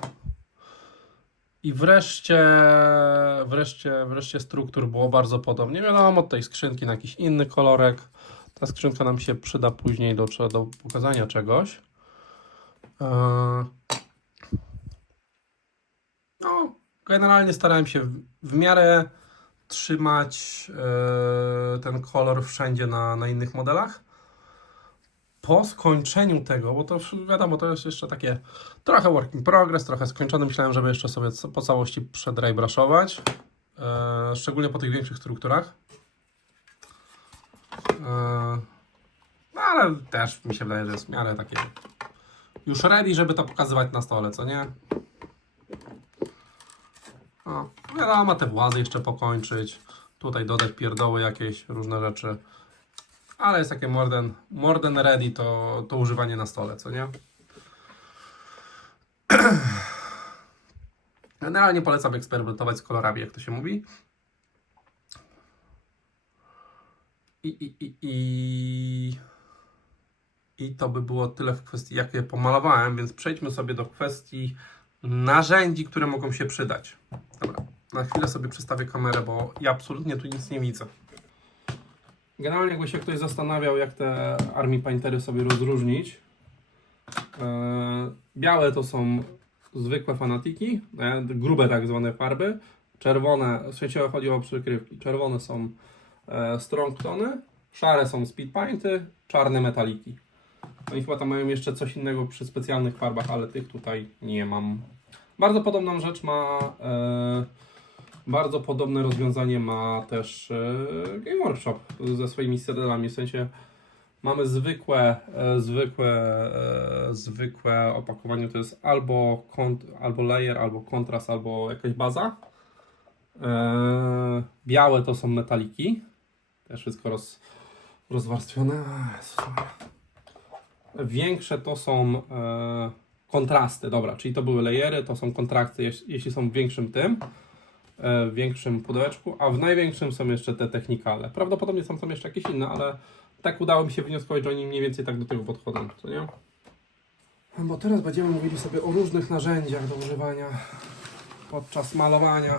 I wreszcie struktur było bardzo podobnie. Wiadomo, od tej skrzynki na jakiś inny kolorek. Ta skrzynka nam się przyda później do pokazania czegoś. No, generalnie starałem się w miarę trzymać ten kolor wszędzie na innych modelach. Po skończeniu tego, bo to wiadomo, to jest jeszcze takie trochę work in progress, trochę skończony. Myślałem, żeby jeszcze sobie po całości przedrybrushować, szczególnie po tych większych strukturach. No ale też mi się wydaje, że jest w miarę takie już ready, żeby to pokazywać na stole, co nie? No, wiadomo, te włazy jeszcze pokończyć. Tutaj dodać pierdoły jakieś, różne rzeczy. Ale jest takie more than ready to używanie na stole, co nie? Generalnie polecam eksperymentować z kolorami, jak to się mówi. I to by było tyle w kwestii, jak je pomalowałem, więc przejdźmy sobie do kwestii narzędzi, które mogą się przydać. Dobra, na chwilę sobie przestawię kamerę, bo ja absolutnie tu nic nie widzę. Generalnie jakby się ktoś zastanawiał, jak te Army Paintery sobie rozróżnić. Białe to są zwykłe fanatiki, grube tak zwane farby. Czerwone, w sensie chodzi o przykrywki, czerwone są Strongtony, szare są Speed Painty, czarne metaliki. Oni chyba tam mają jeszcze coś innego przy specjalnych farbach, ale tych tutaj nie mam. Bardzo podobną rzecz ma, bardzo podobne rozwiązanie ma też Game Workshop ze swoimi citadelami. W sensie mamy zwykłe opakowanie, to jest albo layer, albo kontrast, albo jakaś baza. Białe to są metaliki, też wszystko rozwarstwione. Większe to są kontrasty, dobra, czyli to były layery, to są kontrasty, jeśli są w większym w większym pudełeczku, a w największym są jeszcze te technikale. Prawdopodobnie są jeszcze jakieś inne, ale tak udało mi się wnioskować, że oni mniej więcej tak do tego podchodzą, co nie? Bo teraz będziemy mówili sobie o różnych narzędziach do używania podczas malowania.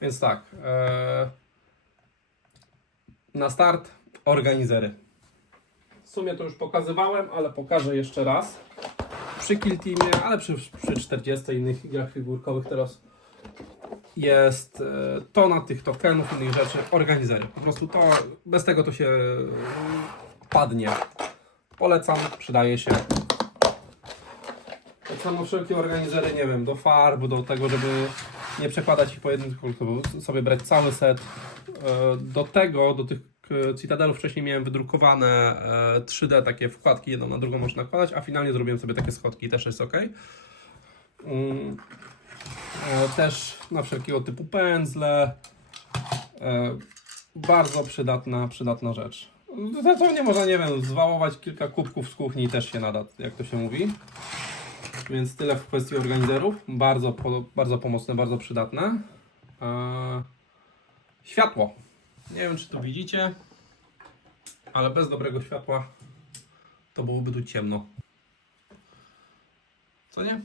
Więc tak, na start organizery. W sumie to już pokazywałem, ale pokażę jeszcze raz. Przy Kill Teamie, ale przy 40 innych grach figurkowych teraz jest tona tych tokenów, innych rzeczy, organizery. Po prostu to, bez tego to się padnie. Polecam, przydaje się. Tak samo wszelkie organizery, nie wiem, do farb, do tego, żeby nie przekładać ich pojedynku, tylko sobie brać cały set. Do tych Citadelów wcześniej miałem wydrukowane 3D takie wkładki, jedną na drugą można nakładać, a finalnie zrobiłem sobie takie schodki, też jest ok. Też na wszelkiego typu pędzle. Bardzo przydatna rzecz. Dosłownie można, nie wiem, zwałować kilka kubków z kuchni, też się nada, jak to się mówi. Więc tyle w kwestii organizerów. Bardzo pomocne, bardzo przydatne. Światło. Nie wiem, czy tu widzicie, ale bez dobrego światła to byłoby tu ciemno. Co nie?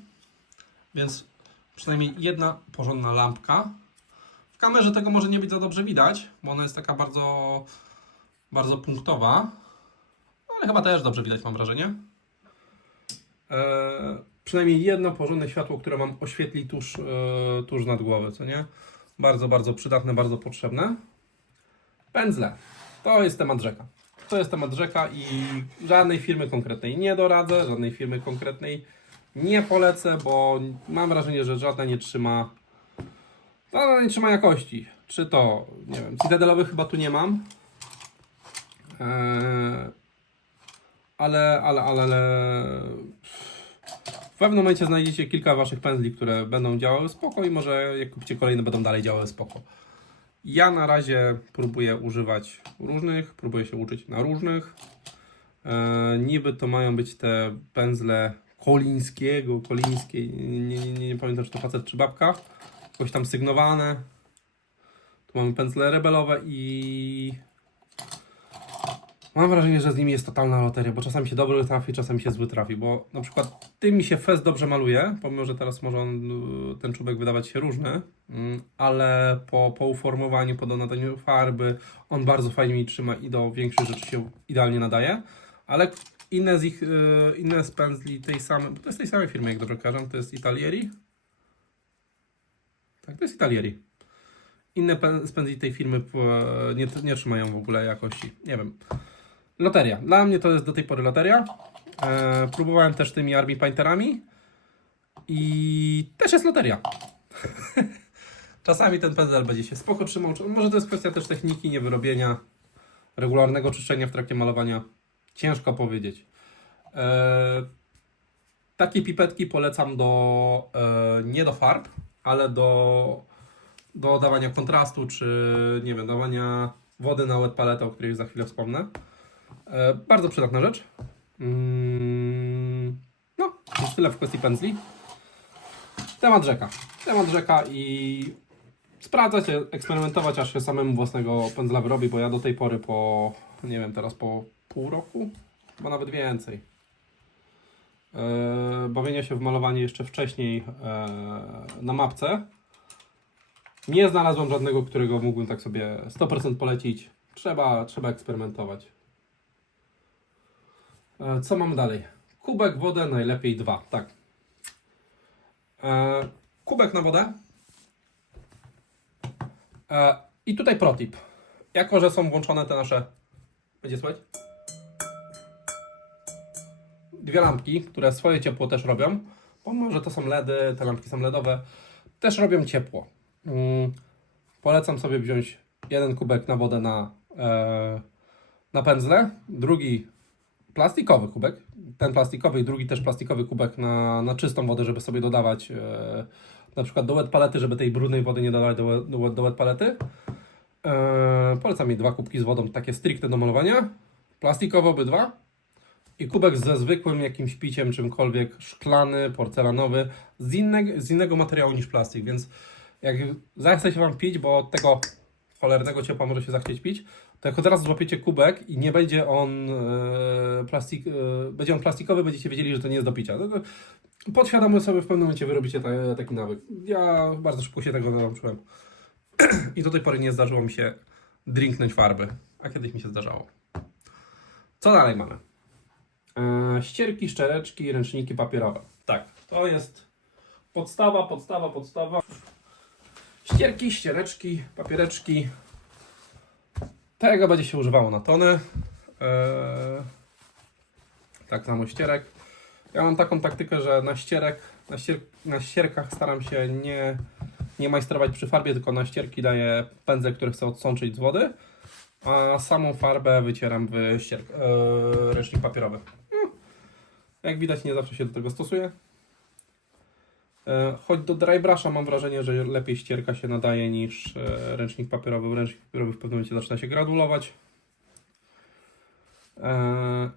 Więc przynajmniej jedna porządna lampka. W kamerze tego może nie być za dobrze widać, bo ona jest taka bardzo, bardzo punktowa. Ale chyba też dobrze widać, mam wrażenie. Przynajmniej jedno porządne światło, które mam oświetli tuż nad głowę, co nie? Bardzo, bardzo przydatne, bardzo potrzebne. Pędzle. To jest temat rzeka. To jest temat rzeka i żadnej firmy konkretnej nie doradzę, żadnej firmy konkretnej nie polecę, bo mam wrażenie, że żadna nie trzyma jakości. Czy to, nie wiem, cytadelowych chyba tu nie mam. Ale w pewnym momencie znajdziecie kilka waszych pędzli, które będą działały spoko i może jak kupicie kolejne, będą dalej działały spoko. Ja na razie próbuję używać różnych, próbuję się uczyć na różnych. Niby to mają być te pędzle Kolińskiej, nie pamiętam czy to facet czy babka, jakoś tam sygnowane. Tu mamy pędzle rebelowe i mam wrażenie, że z nimi jest totalna loteria, bo czasami się dobry trafi, czasami się zły trafi, bo na przykład tym mi się fez dobrze maluje, pomimo że teraz może ten czubek wydawać się różny, ale po uformowaniu, po donadaniu farby, on bardzo fajnie mi trzyma i do większych rzeczy się idealnie nadaje, ale inne z pędzli tej samej, to jest tej samej firmy, jak dobrze kojarzę, to jest Italieri. Tak, to jest Italieri. Inne z pędzli tej firmy nie trzymają w ogóle jakości, nie wiem. Loteria. Dla mnie to jest do tej pory loteria. Próbowałem też tymi Army Painterami i też jest loteria. Czasami ten pędzel będzie się spoko trzymał. Może to jest kwestia też techniki, niewyrobienia, regularnego czyszczenia w trakcie malowania. Ciężko powiedzieć. Takie pipetki polecam nie do farb, ale do dawania kontrastu, czy nie wiem, dawania wody na wet paletę, o której za chwilę wspomnę. Bardzo przydatna rzecz. No, jest tyle w kwestii pędzli. Temat rzeka i sprawdzać, eksperymentować, aż się samemu własnego pędzla wyrobi, bo ja do tej pory nie wiem, teraz po pół roku, chyba nawet więcej. Bawienia się w malowanie jeszcze wcześniej na mapce. Nie znalazłem żadnego, którego mógłbym tak sobie 100% polecić. Trzeba eksperymentować. Co mamy dalej? Kubek, wodę, najlepiej 2. Tak. Kubek na wodę. I tutaj protip. Jako że są włączone te nasze... Będzie słychać? Dwie lampki, które swoje ciepło też robią. Pomimo, że to są LEDy, te lampki są LEDowe, też robią ciepło. Polecam sobie wziąć jeden kubek na wodę na pędzle, drugi plastikowy kubek, ten plastikowy i drugi też plastikowy kubek na czystą wodę, żeby sobie dodawać na przykład do wet palety, żeby tej brudnej wody nie dawać do wet palety. Polecam mi 2 kubki z wodą, takie stricte do malowania, plastikowe obydwa i kubek ze zwykłym jakimś piciem, czymkolwiek, szklany, porcelanowy, z innego materiału niż plastik, więc jak zachce się Wam pić, bo od tego cholernego ciepła może się zachcieć pić, to jak od razu złapiecie kubek i nie będzie on będzie on plastikowy, będziecie wiedzieli, że to nie jest do picia. Podświadomie sobie w pewnym momencie wyrobicie taki nawyk. Ja bardzo szybko się tego nauczyłem. I do tej pory nie zdarzyło mi się drinknąć farby, a kiedyś mi się zdarzało. Co dalej mamy? Ścierki, szczereczki, ręczniki papierowe. Tak, to jest podstawa. Ścierki, ściereczki, papiereczki. Tego będzie się używało na tony. Tak samo ścierek. Ja mam taką taktykę, że na ścierkach staram się nie majstrować przy farbie, tylko na ścierki daję pędzel, który chcę odsączyć z wody, a samą farbę wycieram w ręcznik papierowy. Jak widać, nie zawsze się do tego stosuję. Choć do dry brusha mam wrażenie, że lepiej ścierka się nadaje niż ręcznik papierowy. Ręcznik papierowy w pewnym momencie zaczyna się gradulować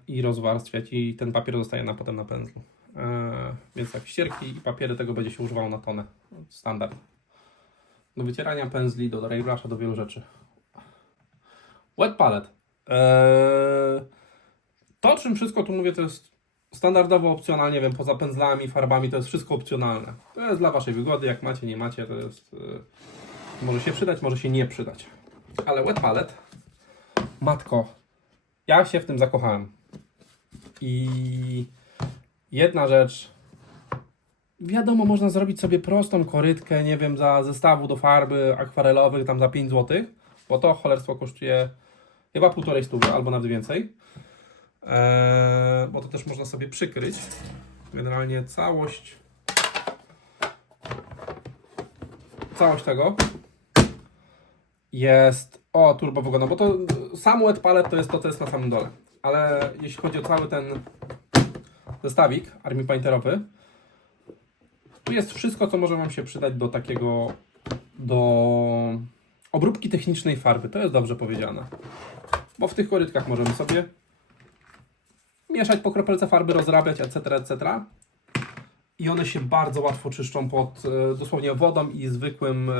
i rozwarstwiać i ten papier zostaje potem na pędzlu. Więc tak, ścierki i papiery tego będzie się używało na tonę. Standard. Do wycierania pędzli, do dry brusha, do wielu rzeczy. Wet palette. To, czym wszystko tu mówię, to jest standardowo opcjonalnie, nie wiem, poza pędzlami, farbami, to jest wszystko opcjonalne. To jest dla waszej wygody, jak macie, nie macie, to jest... może się przydać, może się nie przydać. Ale wet palette, matko, ja się w tym zakochałem. I jedna rzecz, wiadomo, można zrobić sobie prostą korytkę, nie wiem, za zestawu do farby akwarelowych, tam za 5 zł, bo to cholerstwo kosztuje chyba 1,5 stówy, albo nawet więcej. Bo to też można sobie przykryć. Generalnie całość tego jest turbo wygodna, bo to sam wet palette to jest to, co jest na samym dole. Ale jeśli chodzi o cały ten zestawik Army Painterowy, tu jest wszystko, co może Wam się przydać do takiego, do obróbki technicznej farby. To jest dobrze powiedziane. Bo w tych korytkach możemy sobie mieszać po kropelce farby, rozrabiać, etc., etc. I one się bardzo łatwo czyszczą pod dosłownie wodą i zwykłym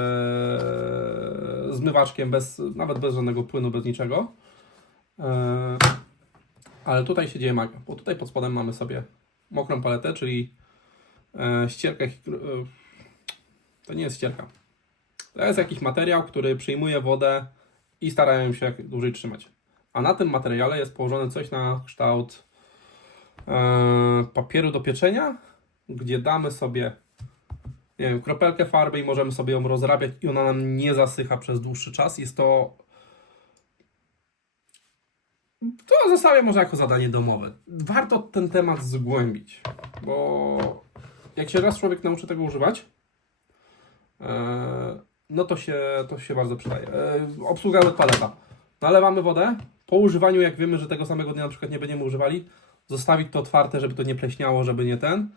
zmywaczkiem, nawet bez żadnego płynu, bez niczego. Ale tutaj się dzieje magia, bo tutaj pod spodem mamy sobie mokrą paletę, czyli ścierkę. To nie jest ścierka. To jest jakiś materiał, który przyjmuje wodę i starają się jak dłużej trzymać. A na tym materiale jest położone coś na kształt papieru do pieczenia, gdzie damy sobie, nie wiem, kropelkę farby i możemy sobie ją rozrabiać i ona nam nie zasycha przez dłuższy czas. Jest to zostawię może jako zadanie domowe. Warto ten temat zgłębić, bo jak się raz człowiek nauczy tego używać, no to się bardzo przydaje. Obsługa wet paleta. Nalewamy wodę. Po używaniu, jak wiemy, że tego samego dnia na przykład nie będziemy używali, zostawić to otwarte, żeby to nie pleśniało, żeby nie ten.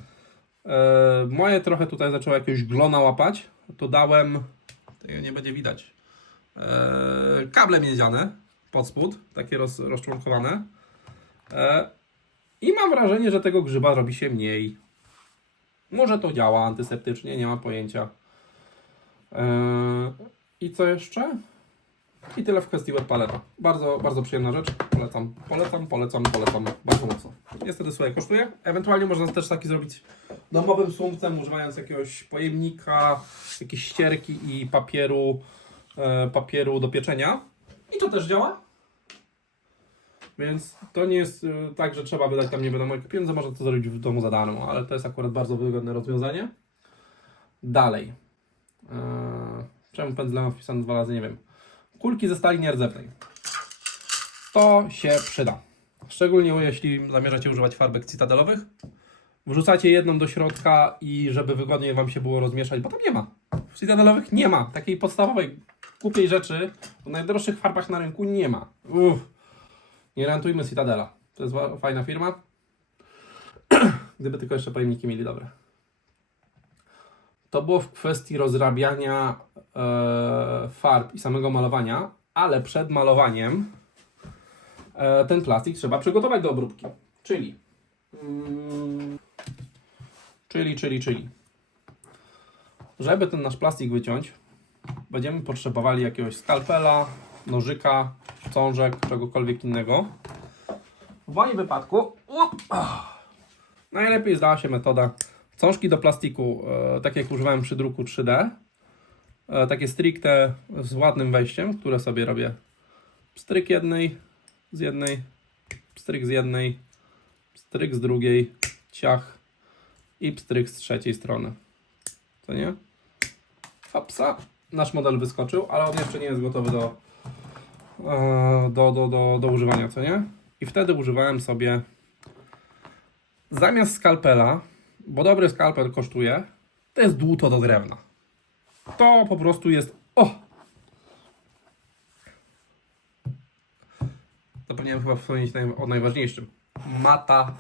Moje trochę tutaj zaczęło jakiegoś glona łapać. To dałem, tego nie będzie widać, kable miedziane pod spód, takie rozczłonkowane. I mam wrażenie, że tego grzyba robi się mniej. Może to działa antyseptycznie, nie mam pojęcia. I co jeszcze? I tyle w kwestii wet paleta. Bardzo, bardzo przyjemna rzecz. Polecam bardzo mocno. Niestety swoje kosztuje. Ewentualnie można też taki zrobić domowym sumcem, używając jakiegoś pojemnika, jakiejś ścierki i papieru do pieczenia. I to też działa. Więc to nie jest tak, że trzeba wydać tam nie wiadomo jakie pieniądze, można to zrobić w domu za darmo, ale to jest akurat bardzo wygodne rozwiązanie. Dalej. Czemu pędzlem mam wpisane 2 razy, nie wiem. Kulki ze stali nierdzewnej. To się przyda. Szczególnie jeśli zamierzacie używać farbek cytadelowych. Wrzucacie jedną do środka i żeby wygodniej Wam się było rozmieszać, bo tam nie ma. W cytadelowych nie ma. Takiej podstawowej, głupiej rzeczy w najdroższych farbach na rynku nie ma. Nie rantujmy Citadela. To jest fajna firma. Gdyby tylko jeszcze pojemniki mieli dobre. To było w kwestii rozrabiania farb i samego malowania, ale przed malowaniem ten plastik trzeba przygotować do obróbki. Czyli żeby ten nasz plastik wyciąć, będziemy potrzebowali jakiegoś skalpela, nożyka, wstążek, czegokolwiek innego. W moim wypadku najlepiej zdała się metoda wstążki do plastiku, tak jak używałem przy druku 3D. Takie stricte z ładnym wejściem, które sobie robię pstryk z jednej, pstryk z jednej, pstryk z drugiej, ciach i pstryk z trzeciej strony. Co nie? Hopsa. Nasz model wyskoczył, ale on jeszcze nie jest gotowy do używania, co nie? I wtedy używałem sobie zamiast skalpela, bo dobry skalpel kosztuje, to jest dłuto do drewna. To po prostu jest... Zapomniałem chyba wspomnieć o najważniejszym. Mata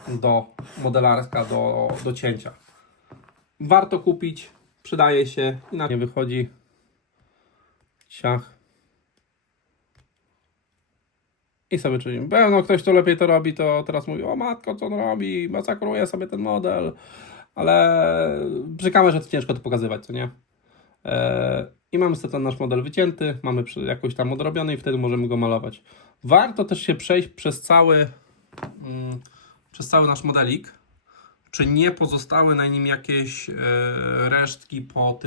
modelarska do cięcia. Warto kupić, przydaje się i na nie wychodzi. Ciach. I sobie czyni. Pewno ktoś, kto lepiej to robi, to teraz mówi: o matko, co on robi, masakruje sobie ten model. Ale przy kamerze to ciężko to pokazywać, co nie? i mamy sobie ten nasz model wycięty, mamy jakoś tam odrobiony i wtedy możemy go malować. Warto też się przejść przez cały nasz modelik, czy nie pozostały na nim jakieś resztki po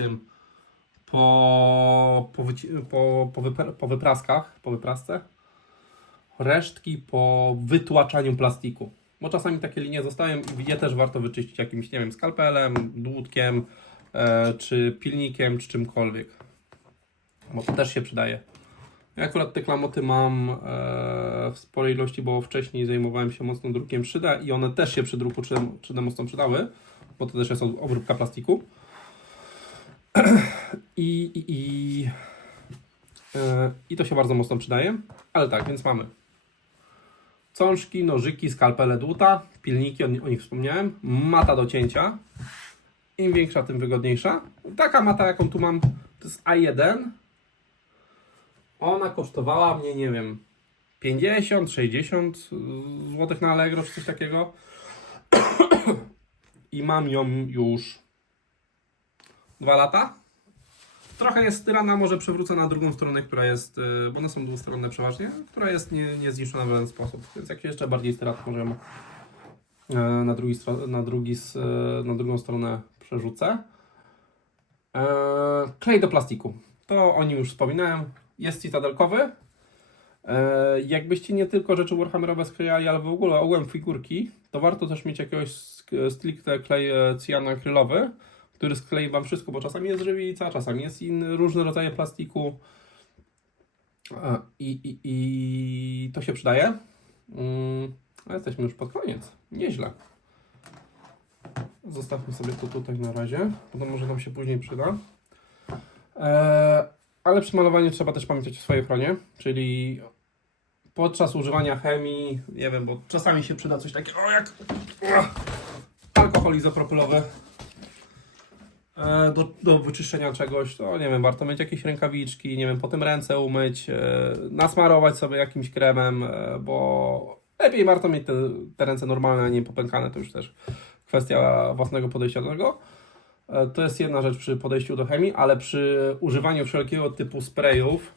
wyprasce, resztki po wytłaczaniu plastiku. Bo czasami takie linie zostają i je też warto wyczyścić jakimś, nie wiem, skalpelem, dłutkiem, czy pilnikiem, czy czymkolwiek. Bo to też się przydaje. Ja akurat te klamoty mam w sporej ilości, bo wcześniej zajmowałem się mocno drukiem 3D i one też się przy druku 3D mocno przydały, bo to też jest obróbka plastiku. I to się bardzo mocno przydaje. Ale tak, więc mamy cążki, nożyki, skalpele, dłuta, pilniki, o nich wspomniałem, mata do cięcia. Im większa, tym wygodniejsza. Taka mata, jaką tu mam, to jest A1. Ona kosztowała mnie, nie wiem, 50-60 zł na Allegro czy coś takiego. I mam ją już 2 lata. Trochę jest styrana, może przewrócę na drugą stronę, która jest, bo one są dwustronne przeważnie, która jest niezniszczona w żaden sposób. Więc jak się jeszcze bardziej styra, to możemy na drugą stronę przerzucę. Klej do plastiku. To o nim już wspominałem. Jest cytadelkowy. Jakbyście nie tylko rzeczy warhammerowe sklejali, ale w ogóle ogółem figurki, to warto też mieć jakiegoś stricte klej cyjanakrylowy, który sklei Wam wszystko, bo czasami jest żywica, czasami jest inny, różne rodzaje plastiku i to się przydaje. A jesteśmy już pod koniec. Nieźle. Zostawmy sobie to tutaj na razie, bo to może nam się później przyda. Ale przy malowaniu trzeba też pamiętać o swojej ochronie, czyli podczas używania chemii, nie wiem, bo czasami się przyda coś takiego jak alkohol izopropylowy do wyczyszczenia czegoś, to nie wiem, warto mieć jakieś rękawiczki, nie wiem, potem ręce umyć, nasmarować sobie jakimś kremem, bo lepiej warto mieć te ręce normalne, a nie popękane, to już też kwestia własnego podejścia do tego. To jest jedna rzecz przy podejściu do chemii, ale przy używaniu wszelkiego typu sprayów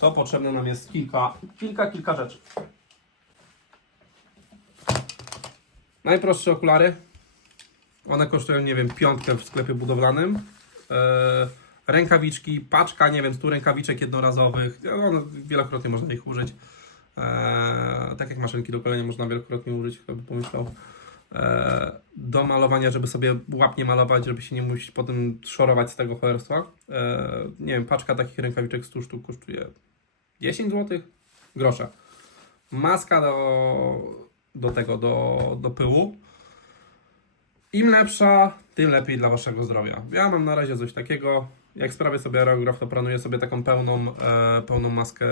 to potrzebne nam jest kilka rzeczy. Najprostsze okulary. One kosztują, nie wiem, 5 w sklepie budowlanym. Rękawiczki, paczka, nie wiem, 100 rękawiczek jednorazowych. One wielokrotnie można ich użyć. Tak jak maszynki do golenia można wielokrotnie użyć, kto by pomyślał. Do malowania, żeby sobie łapnie malować, żeby się nie musieć potem szorować z tego cholerstwa. Nie wiem, paczka takich rękawiczek 100 sztuk kosztuje 10 zł, grosze. Maska do pyłu. Im lepsza, tym lepiej dla Waszego zdrowia. Ja mam na razie coś takiego. Jak sprawię sobie aerograf, to planuję sobie taką pełną maskę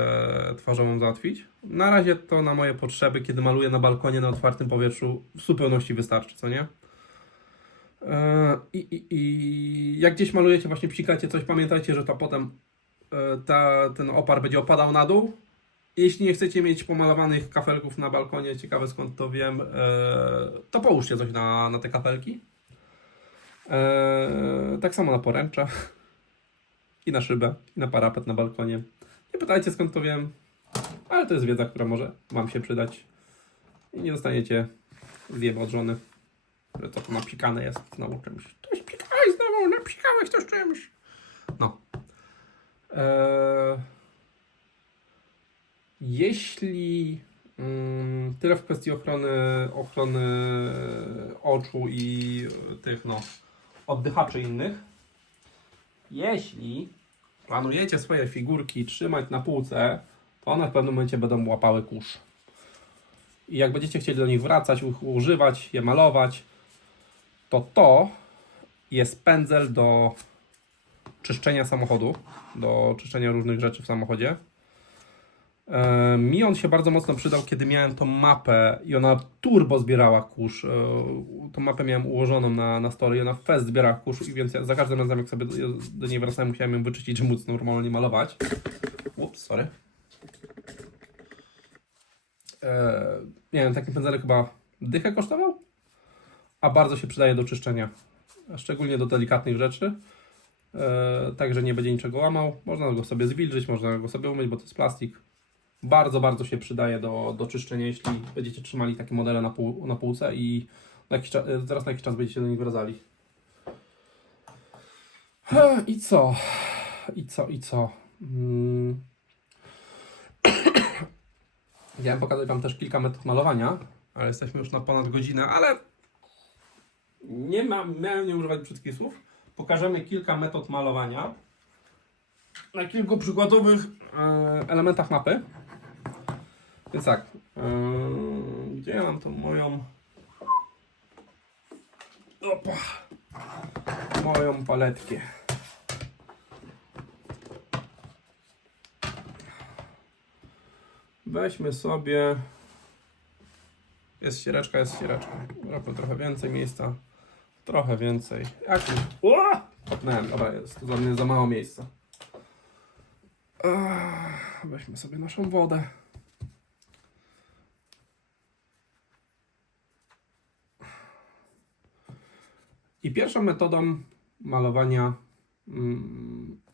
twarzową załatwić. Na razie to na moje potrzeby, kiedy maluję na balkonie na otwartym powietrzu, w zupełności wystarczy, co nie? I jak gdzieś malujecie, właśnie psikacie coś, pamiętajcie, że to potem ten opar będzie opadał na dół. Jeśli nie chcecie mieć pomalowanych kafelków na balkonie, ciekawe skąd to wiem, to połóżcie coś na te kafelki. Tak samo na poręcza. I na szybę, i na parapet na balkonie. Nie pytajcie skąd to wiem, ale to jest wiedza, która może Wam się przydać. I nie dostaniecie zjeby od żony, że to napikane jest znowu czymś. Coś pikałeś znowu, napikałeś coś czymś. No. Jeśli tyle w kwestii ochrony oczu i tych oddychaczy innych. Jeśli planujecie swoje figurki trzymać na półce, to one w pewnym momencie będą łapały kurz. I jak będziecie chcieli do nich wracać, używać, je malować, to jest pędzel do czyszczenia samochodu, do czyszczenia różnych rzeczy w samochodzie. Mi on się bardzo mocno przydał, kiedy miałem tą mapę i ona turbo zbierała kurz. Tą mapę miałem ułożoną na stole i ona fest zbierała kurz, i więc ja za każdym razem jak sobie do niej wracałem, musiałem ją wyczyścić, żeby móc normalnie malować. Ups, sorry. Nie wiem, taki pędzelek chyba dychę kosztował, a bardzo się przydaje do czyszczenia, szczególnie do delikatnych rzeczy. tak że nie będzie niczego łamał. Można go sobie zwilżyć, można go sobie umyć, bo to jest plastik. Bardzo, bardzo się przydaje do czyszczenia, jeśli będziecie trzymali takie modele na półce i zaraz na jakiś czas będziecie do nich wracali. I co? Chciałem pokazać Wam też kilka metod malowania, ale jesteśmy już na ponad godzinę, ale miałem nie używać brzydkich słów. Pokażemy kilka metod malowania na kilku przykładowych elementach mapy. Więc tak, gdzie ja mam tą moją paletkę? Weźmy sobie, jest ściereczka. Zróbmy trochę więcej miejsca, trochę więcej. Kopnąłem, dobra, jest za mało miejsca. Weźmy sobie naszą wodę. I pierwszą metodą malowania,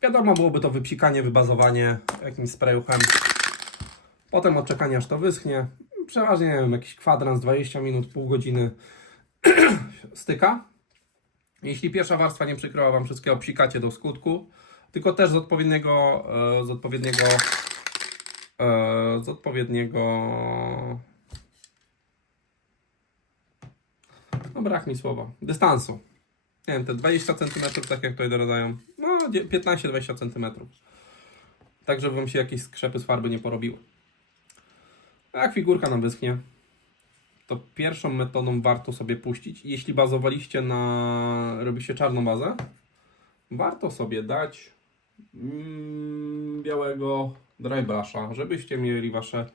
wiadomo, byłoby to wypsikanie, wybazowanie jakimś sprayuchem. Potem odczekanie, aż to wyschnie. Przeważnie, nie wiem, jakiś kwadrans, 20 minut, pół godziny styka. Jeśli pierwsza warstwa nie przykryła Wam wszystkiego, psikacie do skutku. Tylko też z odpowiedniego no brak mi słowa, dystansu. Nie wiem, te 20 cm, tak jak tutaj doradzają, no 15-20 cm. Tak, żeby Wam się jakieś skrzepy z farby nie porobiły. A jak figurka nam wyschnie, to pierwszą metodą warto sobie puścić. Jeśli bazowaliście robiliście czarną bazę, warto sobie dać białego dry brusha, żebyście mieli Wasze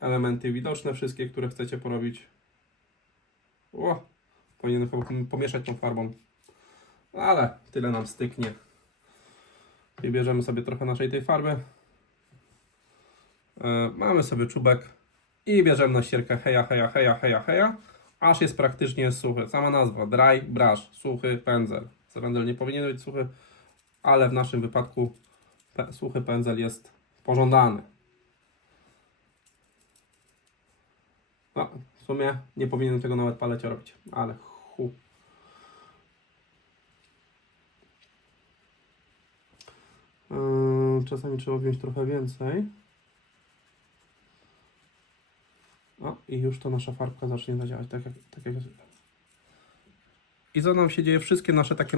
elementy widoczne, wszystkie, które chcecie porobić. Powinienem pomieszać tą farbą, ale tyle nam styknie. I bierzemy sobie trochę naszej tej farby. Mamy sobie czubek i bierzemy na ścierkę heja, aż jest praktycznie suchy. Sama nazwa, dry brush, suchy pędzel. Pędzel nie powinien być suchy, ale w naszym wypadku suchy pędzel jest pożądany. No, w sumie nie powinienem tego nawet palecie robić, ale czasami trzeba wziąć trochę więcej. O, i już to nasza farbka zacznie zadziałać tak jak I co nam się dzieje? Wszystkie nasze takie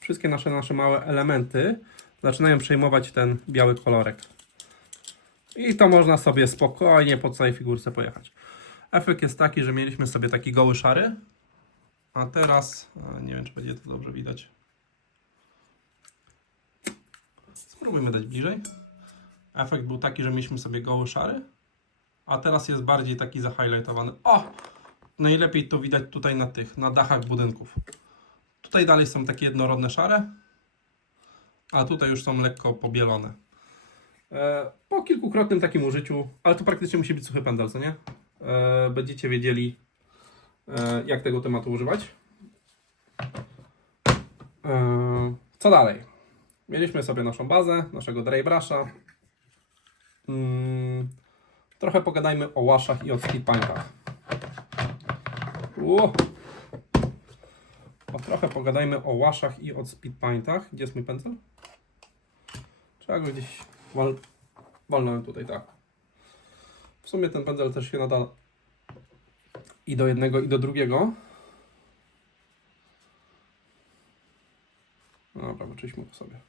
wszystkie nasze małe elementy zaczynają przejmować ten biały kolorek. I to można sobie spokojnie po całej figurce pojechać. Efekt jest taki, że mieliśmy sobie taki goły szary, a teraz, nie wiem, czy będzie to dobrze widać. Spróbujmy dać bliżej. Efekt był taki, że mieliśmy sobie goły szary, a teraz jest bardziej taki zahighlightowany. Najlepiej to widać tutaj na dachach budynków. Tutaj dalej są takie jednorodne szare, a tutaj już są lekko pobielone. Po kilkukrotnym takim użyciu, ale to praktycznie musi być suchy pędzel, co nie? Będziecie wiedzieli, jak tego tematu używać. Co dalej? Mieliśmy sobie naszą bazę, naszego dry brusha. Trochę pogadajmy o washach i o speed paintach. Trochę pogadajmy o washach i o speed paintach. Gdzie jest mój pędzel? Trzeba go gdzieś walnąłem tutaj, tak. W sumie ten pędzel też się nada i do jednego, i do drugiego. Dobra, wyczyśmy go sobie.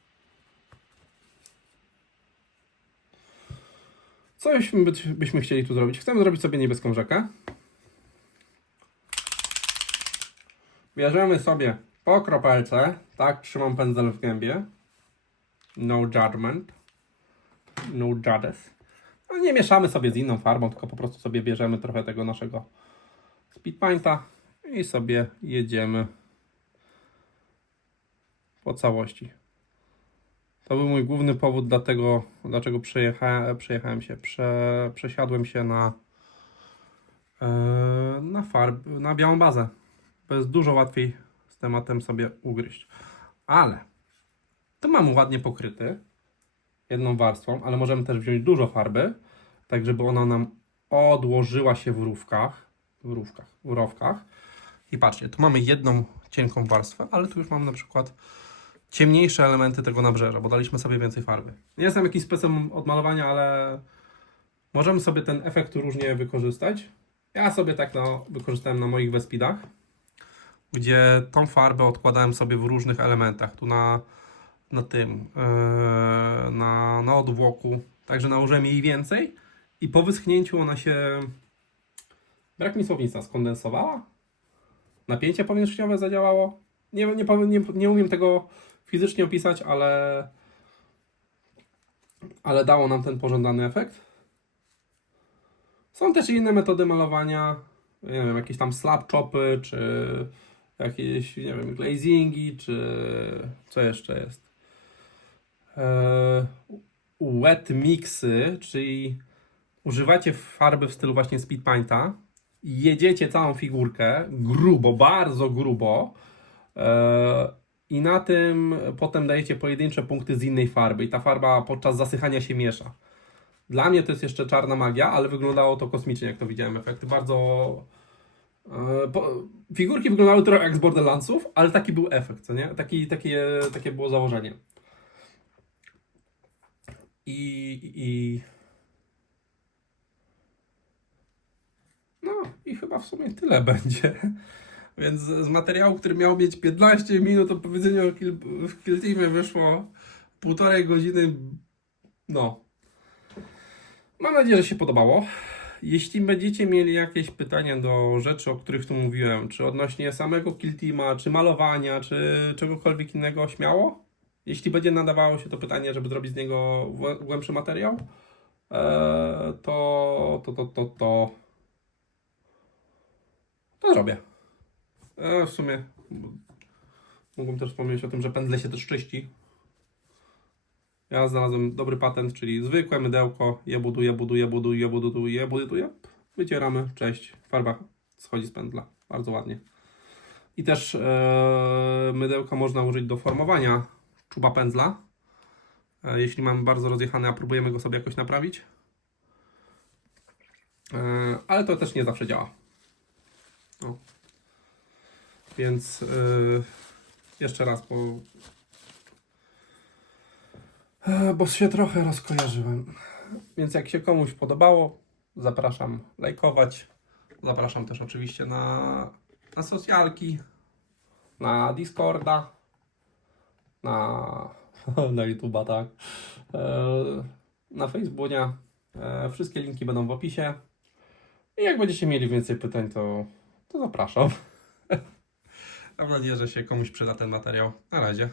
Co byśmy chcieli tu zrobić? Chcemy zrobić sobie niebieską rzekę. Bierzemy sobie po kropelce, tak, trzymam pędzel w gębie. No judgment. No judges. No nie mieszamy sobie z inną farbą, tylko po prostu sobie bierzemy trochę tego naszego speed painta i sobie jedziemy po całości. To był mój główny powód, dlaczego przesiadłem się na białą bazę. To jest dużo łatwiej z tematem sobie ugryźć. Ale to mamy ładnie pokryty jedną warstwą, ale możemy też wziąć dużo farby, tak żeby ona nam odłożyła się w rowkach. I patrzcie, tu mamy jedną cienką warstwę, ale tu już mamy na przykład ciemniejsze elementy tego nabrzeża, bo daliśmy sobie więcej farby. Nie jestem jakiś specem od malowania, ale możemy sobie ten efekt różnie wykorzystać. Ja sobie tak wykorzystałem na moich Vespidach, gdzie tą farbę odkładałem sobie w różnych elementach. Tu na odwłoku. Także nałożyłem jej więcej i po wyschnięciu ona się, brak mi słownictwa, skondensowała. Napięcie powierzchniowe zadziałało. Nie umiem tego fizycznie opisać, ale dało nam ten pożądany efekt. Są też inne metody malowania, nie wiem, jakieś tam slab chopy, czy jakieś, nie wiem, glazingi, czy co jeszcze jest. Wet mixy, czyli używacie farby w stylu właśnie speed painta, jedziecie całą figurkę grubo, bardzo grubo i na tym potem dajecie pojedyncze punkty z innej farby i ta farba podczas zasychania się miesza. Dla mnie to jest jeszcze czarna magia, ale wyglądało to kosmicznie, jak to widziałem. Efekty bardzo... Figurki wyglądały trochę jak z Borderlandsów, ale taki był efekt, co nie? Takie było założenie. No i chyba w sumie tyle będzie. Więc z materiału, który miał mieć 15 minut, opowiedzenia w Kiltimie wyszło 1,5 godziny. No. Mam nadzieję, że się podobało. Jeśli będziecie mieli jakieś pytania do rzeczy, o których tu mówiłem, czy odnośnie samego Kiltima, czy malowania, czy czegokolwiek innego, śmiało. Jeśli będzie nadawało się to pytanie, żeby zrobić z niego głębszy materiał, to zrobię. W sumie mógłbym też wspomnieć o tym, że pędzle się też czyści. Ja znalazłem dobry patent, czyli zwykłe mydełko, je buduję, wycieramy, cześć, farba schodzi z pędzla, bardzo ładnie. I też mydełka można użyć do formowania czuba pędzla, jeśli mamy bardzo rozjechany, a próbujemy go sobie jakoś naprawić. Ale to też nie zawsze działa. No. Więc jeszcze raz, bo się trochę rozkojarzyłem. Więc jak się komuś podobało, zapraszam lajkować. Zapraszam też oczywiście na socjalki, na Discorda, na YouTube'a, tak, na Facebooka. Wszystkie linki będą w opisie. I jak będziecie mieli więcej pytań, to zapraszam. Mam nadzieję, że się komuś przyda ten materiał. Na razie.